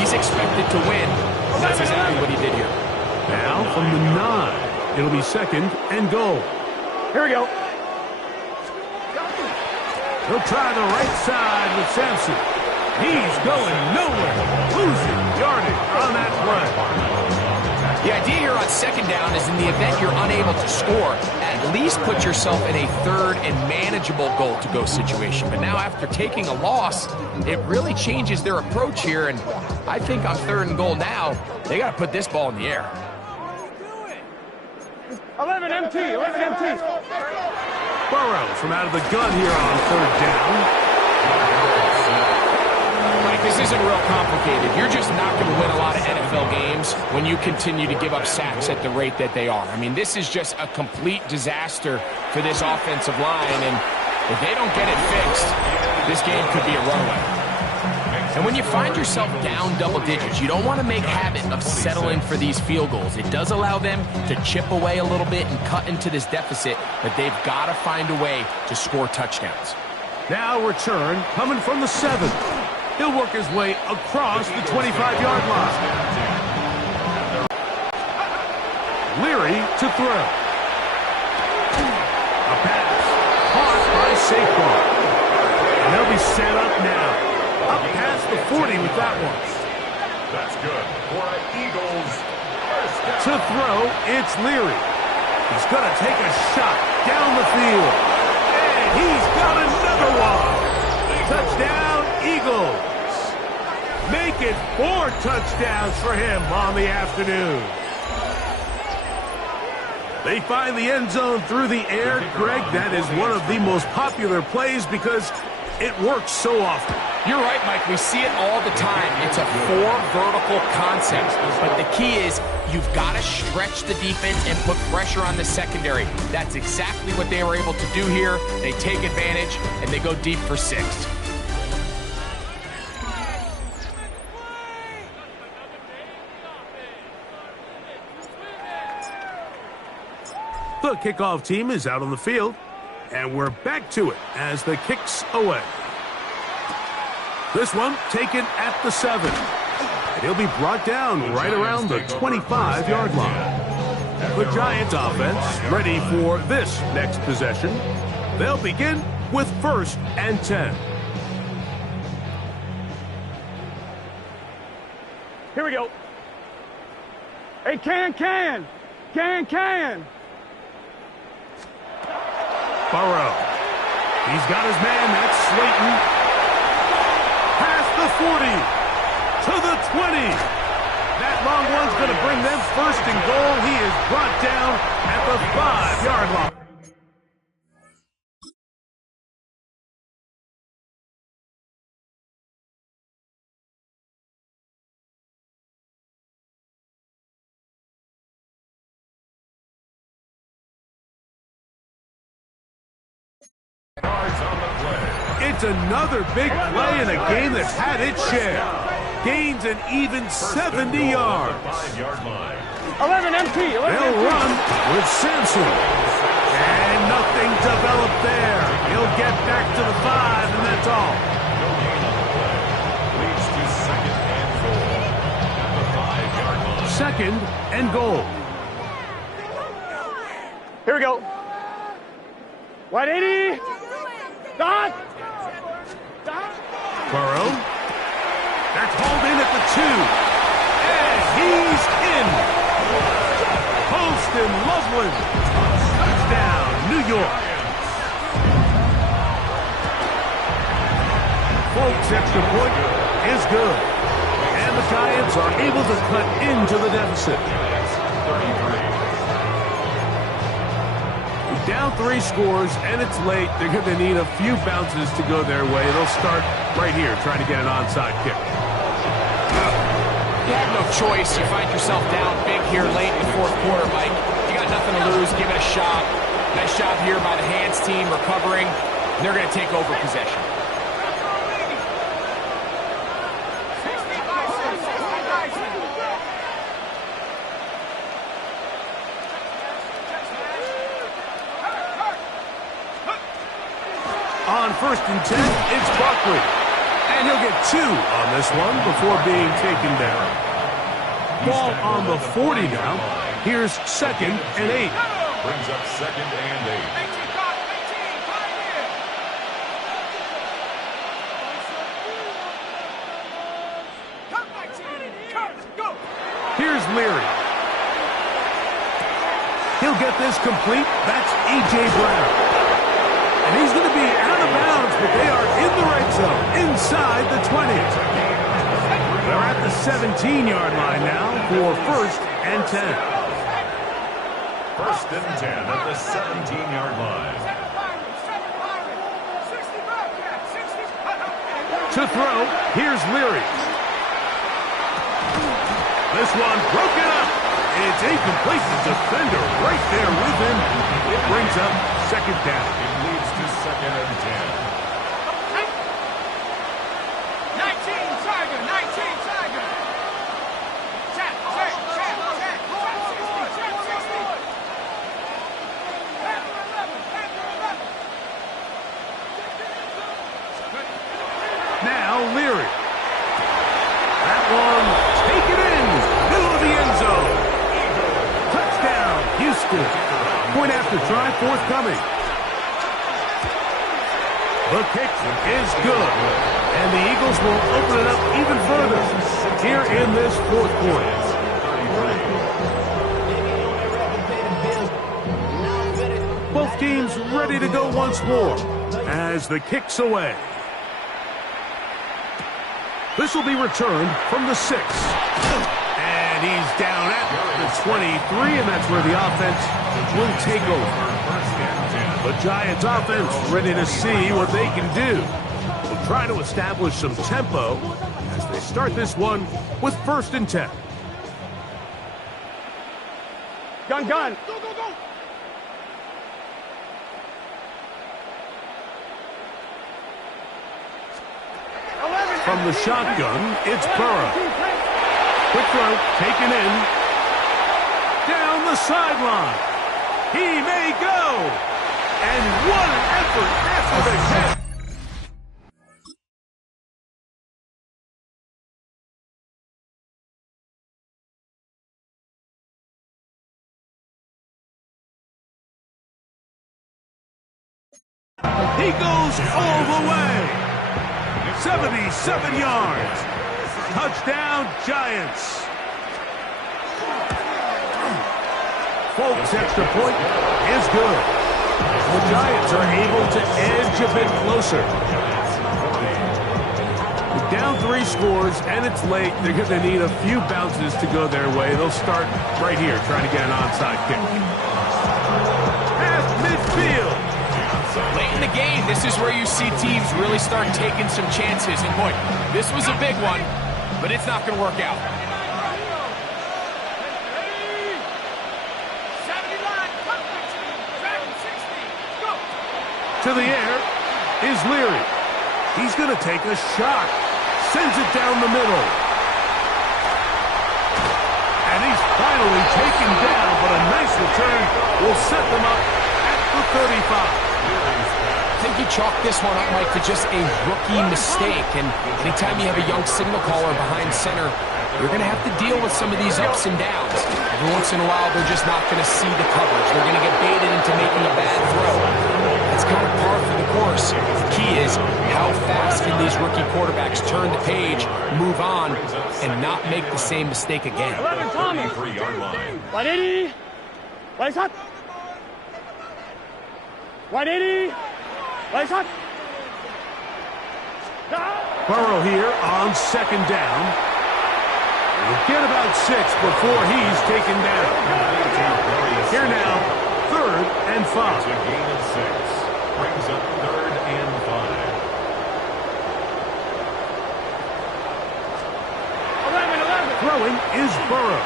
he's expected to win. That's exactly what he did here. Now from the 9, it'll be 2nd and goal. Here we go. He'll try the right side with Sampson. He's going nowhere. Losing yardage on that play. The idea here on 2nd down is in the event you're unable to score, at least put yourself in a 3rd and manageable goal-to-go situation. But now after taking a loss, it really changes their approach here. And I think on 3rd and goal now, they got to put this ball in the air. 11 MT, 11 MT. Burrows from out of the gun here on 3rd down. Mike, this isn't real complicated. You're just not going to win a lot of NFL games when you continue to give up sacks at the rate that they are. I mean, this is just a complete disaster for this offensive line, and if they don't get it fixed, this game could be a runaway. And when you find yourself down double digits, you don't want to make habit of settling for these field goals. It does allow them to chip away a little bit and cut into this deficit, but they've got to find a way to score touchdowns. Now return coming from the 7. He'll work his way across the 25-yard line. Leary to throw. A pass caught by Saquon. And they'll be set up now. Up past the 40 with that one. That's good for an Eagles first down. To throw, it's Leary. He's going to take a shot down the field. And he's got another one. Touchdown, Eagles. Make it 4 touchdowns for him on the afternoon. They find the end zone through the air. Greg, that is one of the most popular plays because it works so often. You're right, Mike. We see it all the time. It's a 4 vertical concept. But the key is you've got to stretch the defense and put pressure on the secondary. That's exactly what they were able to do here. They take advantage, and they go deep for 6. The kickoff team is out on the field, and we're back to it as the kick's away. This one taken at the 7. And he'll be brought down right around the 25-yard line. The Giants offense ready for this next possession. They'll begin with 1st and 10. Here we go. Hey, can. Burrow. He's got his man. That's Slayton. Past the 40. To the 20. That long one's going to bring them 1st and goal. He is brought down at the 5-yard line. It's another big play in a game that's had its share. Gains an even 70 yards. 5-yard line. 11 MT, 11 They'll MT. run with Simpson. And nothing developed there. He'll get back to the 5, and that's all. No gain on the play. Leads to 2nd and goal at the 5-yard line. 2nd and goal. Here we go. 180. Dot. Burrow. That's hauled in at the 2. And he's in. Post and Loveland. Touchdown, New York. Folks, extra point is good. And the Giants are able to cut into the deficit. 33. Down 3 scores, and it's late. They're going to need a few bounces to go their way. They'll start right here, trying to get an onside kick. You have no choice. You find yourself down big here late in the 4th quarter, Mike. You got nothing to lose. Give it a shot. Nice job here by the hands team recovering. They're going to take over possession. first and 10, it's Buckley. And he'll get 2 on this one before being taken down. Ball on the 40 now. Here's second and 8. Brings up second and 8. 18, five here. Come 19, cut, go. Here's Leary. He'll get this complete. That's A.J. Brown. And he's going to be out of bounds, but they are in the red zone, inside the 20. They're at the 17-yard line now for first and 10. First and 10 at the 17-yard line. 60 Bobcat, 60. To throw, here's Leary. This one broken up. It's incomplete. The defender right there with him. It brings up second down. It leads to second and 10. 19 Tiger, 19 Tiger. Tap, tap, tap, tap, tap, 60, tap, 60. Panther 11, Panther 11. Now Leary. That one taken in. Middle of the end zone. Touchdown, Houston. Point after try forthcoming. The kick is good. And the Eagles will open it up even further here in this fourth quarter. Both teams ready to go once more as the kick's away. This will be returned from the 6. And he's down at the 23, and that's where the offense will take over. The Giants offense ready to see what they can do. Will try to establish some tempo as they start this one with first and 10. Gun. Go, go, go. From the shotgun, it's Burrow. Quick throw, taken in. Down the sideline. He may go. And what an effort after the catch. He goes all the way. 77 yards. Touchdown, Giants. Folks, extra point is good. The Giants are able to edge a bit closer. Down 3 scores, and it's late. They're going to need a few bounces to go their way. They'll start right here, trying to get an onside kick. Half midfield. Late in the game, this is where you see teams really start taking some chances. And boy, this was a big one, but it's not going to work out. 79, come 19, back 60, go. To the air is Leary. He's going to take a shot. Sends it down the middle. And he's finally taken down, but a nice return will set them up at the 35. I think you chalk this one up, Mike, to just a rookie mistake. And anytime you have a young signal caller behind center, you're going to have to deal with some of these ups and downs. Every once in a while, they're just not going to see the coverage. They're going to get baited into making a bad throw. That's kind of par for the course. The key is how fast can these rookie quarterbacks turn the page, move on, and not make the same mistake again. 11 Thomas. 3-yard line. 180. 180. 180. 180. Burrow here on second down. We'll get about 6 before he's taken down. Here now, 3rd and 5. It's a gain of 6. Brings up 3rd and 5. 11. Throwing is Burrow.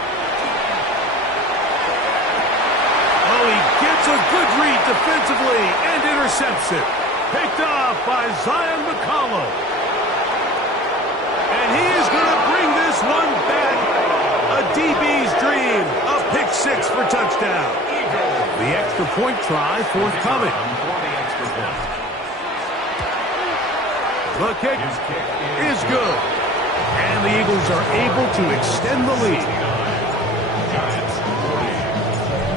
Oh, he gets a good read defensively and intercepts it. Picked off by Zion McCollum. And he is going to bring this one back. A DB's dream. A pick 6 for touchdown. The extra point try forthcoming. For the extra point. The kick is good. And the Eagles are able to extend the lead.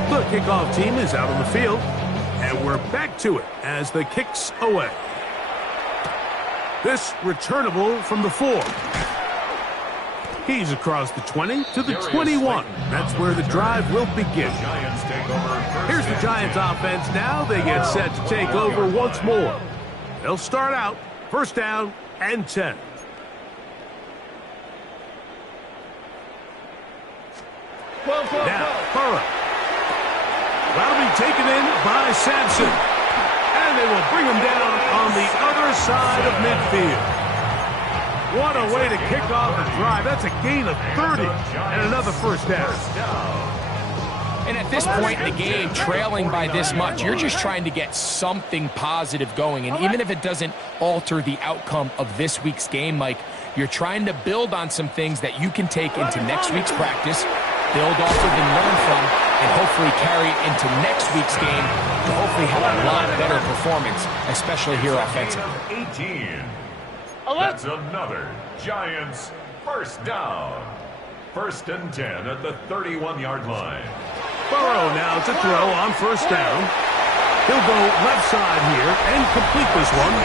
The kickoff team is out on the field. And we're back to it as the kick's away. This returnable from the 4. He's across the 20 to the 21. That's where the drive will begin. Here's the Giants offense now. They get set to take over once more. They'll start out first down and 10. Now, Burrow. That'll be taken in by Sampson. And they will bring him down on the other side of midfield. What a way to kick off a drive. That's a gain of 30 and another first down. And at this point in the game, trailing by this much, you're just trying to get something positive going. And even if it doesn't alter the outcome of this week's game, Mike, you're trying to build on some things that you can take into next week's practice, build off of and learn from, and hopefully carry into next week's game to hopefully have a lot better performance, especially here offensively. 18. That's another Giants first down. First and 10 at the 31-yard line. Burrow now to throw on first down. He'll go left side here and complete this one.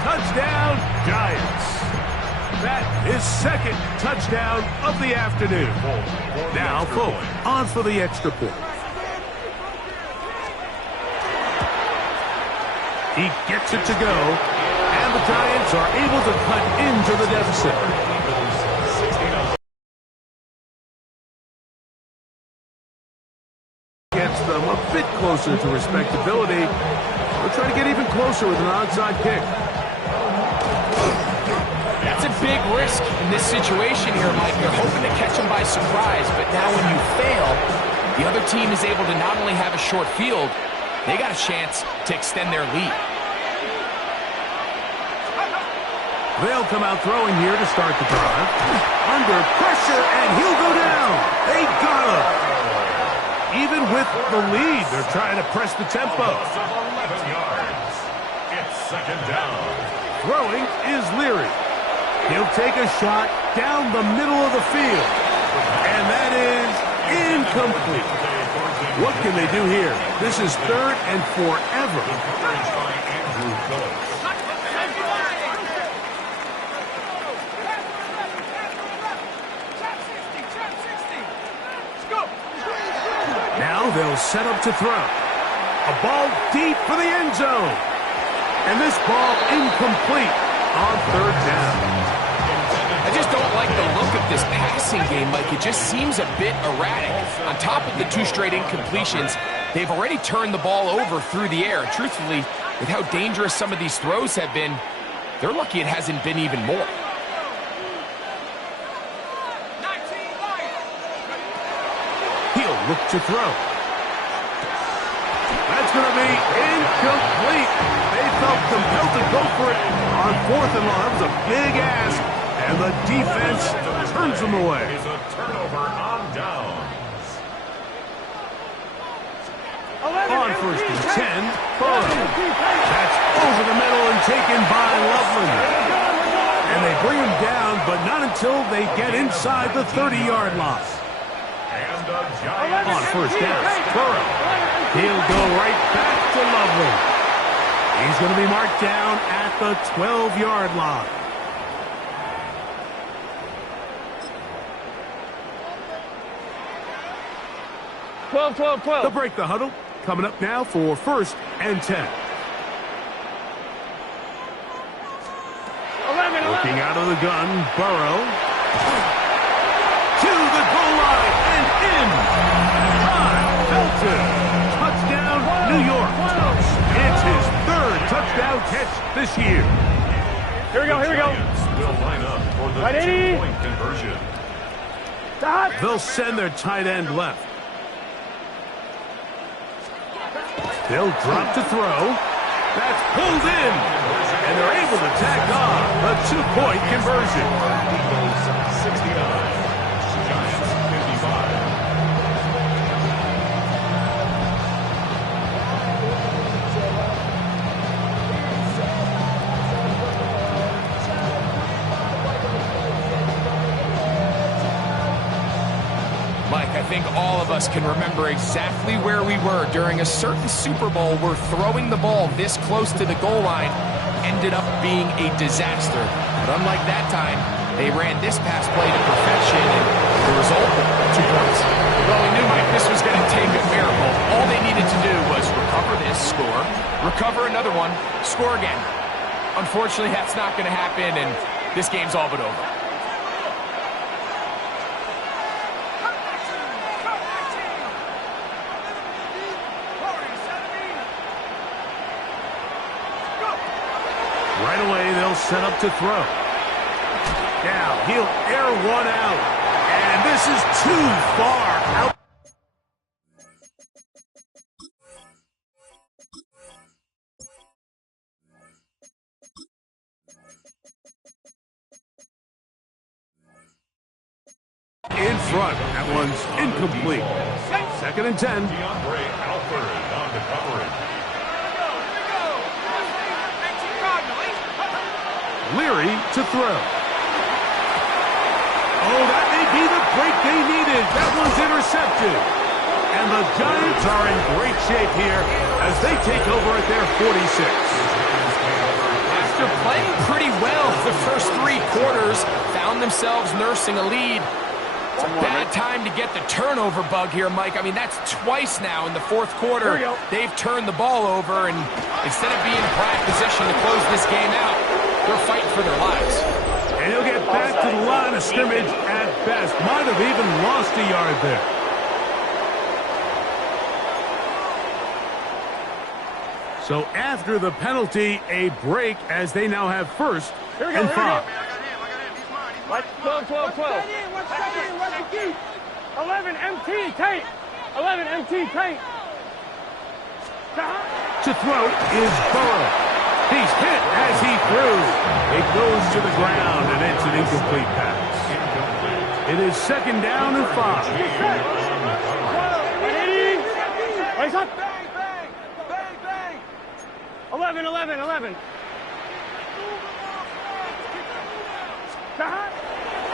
Touchdown, Giants. That is second touchdown of the afternoon. Now, Folk on for the extra point. He gets it to go, and the Giants are able to cut into the deficit. Gets them a bit closer to respectability. We'll try to get even closer with an onside kick. That's a big risk in this situation here, Mike. You're hoping to catch them by surprise, but now when you fail, the other team is able to not only have a short field, they got a chance to extend their lead. They'll come out throwing here to start the drive. Under pressure, and he'll go down. They got him. Even with the lead, they're trying to press the tempo. 11 yards. It's second down. Throwing is Leary. He'll take a shot down the middle of the field. And that is incomplete. What can they do here? This is third and forever. Now they'll set up to throw. A ball deep for the end zone. And this ball incomplete on third down. I just don't like the look of this passing game, Mike. It just seems a bit erratic. On top of the 2 straight incompletions, they've already turned the ball over through the air. Truthfully, with how dangerous some of these throws have been, they're lucky it hasn't been even more. He'll look to throw. That's going to be incomplete. They felt compelled to go for it on fourth and long. That was a big ask, and the defense turns them away. Is a turnover on downs. On first and 10, Burrow. That's over the middle and taken by Loveland. And they bring him down, but not until they get inside the 30-yard line. And the Giants On first down, Burrow. He'll go right back to Loveland. He's going to be marked down at the 12-yard line. They'll break the huddle. Coming up now for first and 10. Looking out of the gun, Burrow. To the goal line and in. here we go. Giants will line up for the Right, 80. two-point conversion. Stop. They'll send their tight end left. They'll drop to throw. That's pulled in. And they're able to tack on a two-point conversion. Eagles 69. Giants 55. Mike, I think all of us can remember exactly where we were during a certain Super Bowl where throwing the ball this close to the goal line ended up being a disaster. But unlike that time, they ran this pass play to perfection, and the result, 2 points. Well, we knew, Mike, this was going to take a miracle. All they needed to do was recover this, score, recover another one, score again. Unfortunately, that's not going to happen, and this game's all but over. Right away, they'll set up to throw. Now, he'll air one out. And this is too far out. In front. That one's incomplete. 2nd and 10. DeAndre Alford on the coverage. Leary to throw. Oh, that may be the break they needed. That one's intercepted. And the Giants are in great shape here as they take over at their 46. After playing pretty well the first 3 quarters, found themselves nursing a lead. It's a bad time to get the turnover bug here, Mike. I mean, that's twice now in the 4th quarter. They've turned the ball over, and instead of being in prime position to close this game out, they're fighting for their lives. And he'll get back to the line of scrimmage at best. Might have even lost a yard there. So after the penalty, a break as they now have 1st and 5. 12, 12, 12. 11, MT, tape. 11, MT, tape. To throw is Burrow. He's hit as he threw. It goes to the ground, and it's an incomplete pass. It is 2nd down and 5. 11, 11, 11.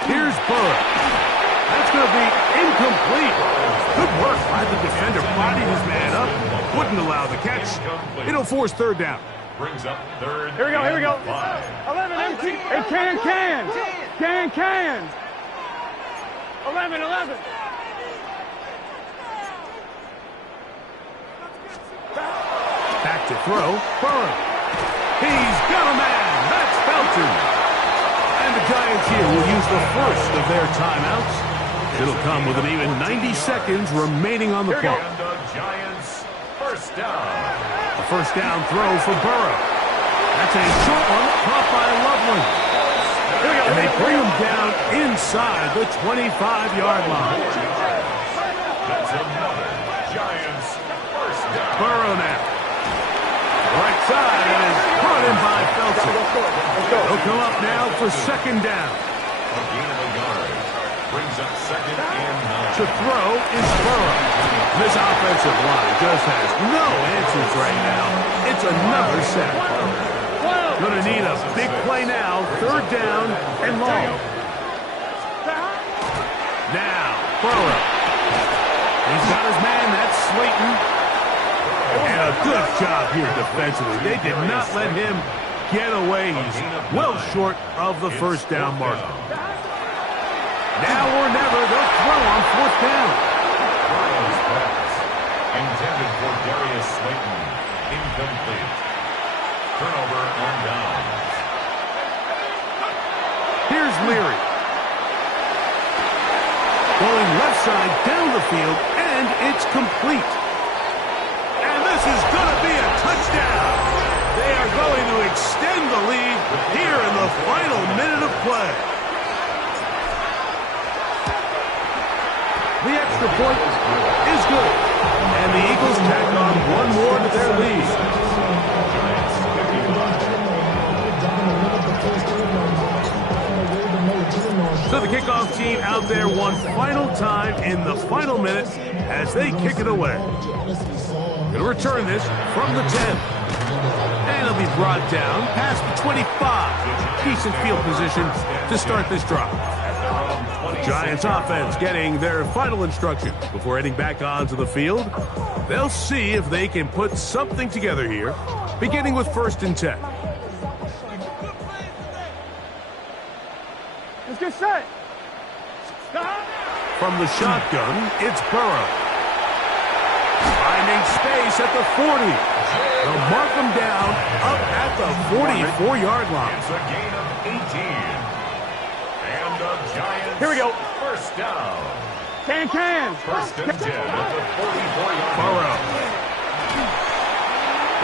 Here's Burrow. That's going to be incomplete. Good work by the defender, prodding his man up. Wouldn't allow the catch. It'll force 3rd down. Brings up 3rd. Here we go, here we go. 5. 11, MT. Hey, can. 11, 11. Back to throw. Burrow. He's got a man. That's Felton. And the Giants here will use the first of their timeouts. It'll come with an even 90 seconds remaining on the clock. And the Giants 1st down. A 1st down throw for Burrow. That's a short one caught by Loveland. And they bring him down inside the 25-yard line. That's another Giants 1st down. Burrow now. Right side, and is brought in by Felton. They'll come up now for 2nd down. A gain of a yard. Brings up 2nd and 9. To throw is Burrow. This offensive line just has no answers right now. It's another sack. Gonna need a big play now. 3rd down and long. Now, Burrow. He's got his man. That's Slayton. And a good job here defensively. They did not let him get away. He's well short of the 1st down mark. Now or never, they'll throw on 4th down. Burrow's pass intended for Darius Slayton. Incomplete. Turnover on downs. Here's Leary. Going left side down the field, and it's complete. And this is going to be a touchdown. They are going to extend the lead here in the extra point is good. And the Eagles tack on one more to their lead. So the kickoff team out there one final time in the final minute as they kick it away. Going to return this from the 10. And it'll be brought down past the 25. Decent field position to start this drive. The Giants offense getting their final instruction before heading back onto the field. They'll see if they can put something together here, beginning with 1st and 10. Let's get set. Stop. From the shotgun, it's Burrow. Finding space at the 40. They'll mark them down up at the 44-yard line. It's a gain of 18. And the Giants. Here we go. First down. Can. 1st and 10 at the 44-yard line. Burrow.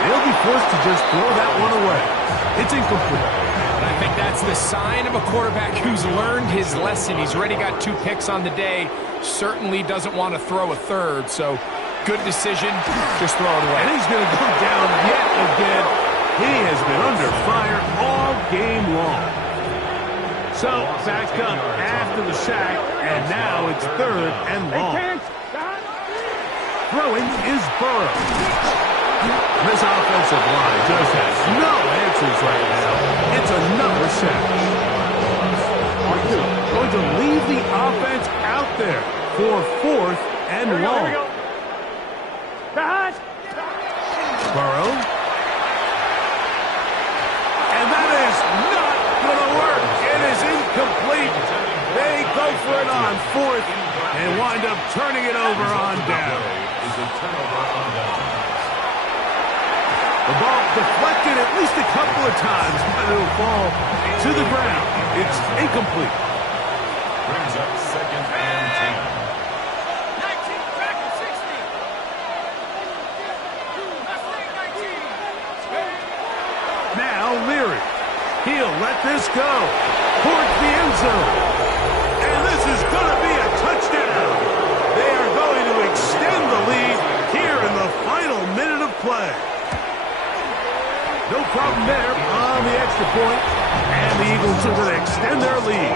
They'll be forced to just throw that one away. It's incomplete. And I think that's the sign of a quarterback who's learned his lesson. He's already got 2 picks on the day. Certainly doesn't want to throw a third. So good decision. Just throw it away. And he's going to go down yet again. He has been under fire all game long. So backed up after the sack, and now it's 3rd and long. Throwing is Burrow. This offensive line just has no answers right now. It's another sack. Going to leave the offense out there for 4th and long. Here we go. Burrow. And that is not going to work. It is incomplete. They go for it on 4th and wind up turning it over on down. The ball deflected at least a couple of times, but it'll fall to the ground. It's incomplete. Brings up 2nd and 10. 19 back at 60. Left lane 19. Now Leary. He'll let this go towards the end zone. And this is going to be a touchdown. They are going to extend the lead here in the final minute of play. No problem there on the extra point. And the Eagles are going to extend their lead.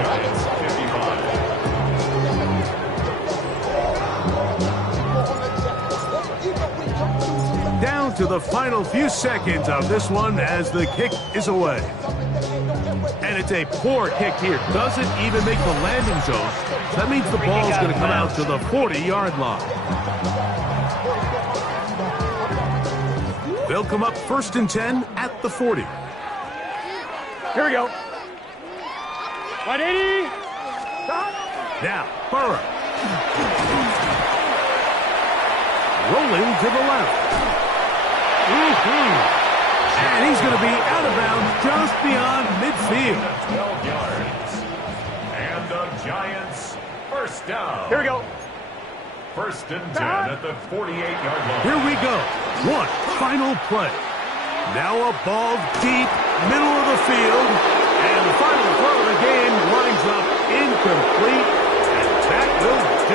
Giants 55. Down to the final few seconds of this one as the kick is away. And it's a poor kick here. Doesn't even make the landing zone. So that means the ball's going to come out to the 40-yard line. They'll come up 1st and 10 at the 40. Here we go. 180. Now, Burrow. Rolling to the left. And he's going to be out of bounds just beyond midfield. 12 yards. And the Giants first down. Here we go. 1st and 10 at the 48-yard line. Here we go. One final play. Now a ball deep, middle of the field. And the final throw of the game lines up incomplete. And that will do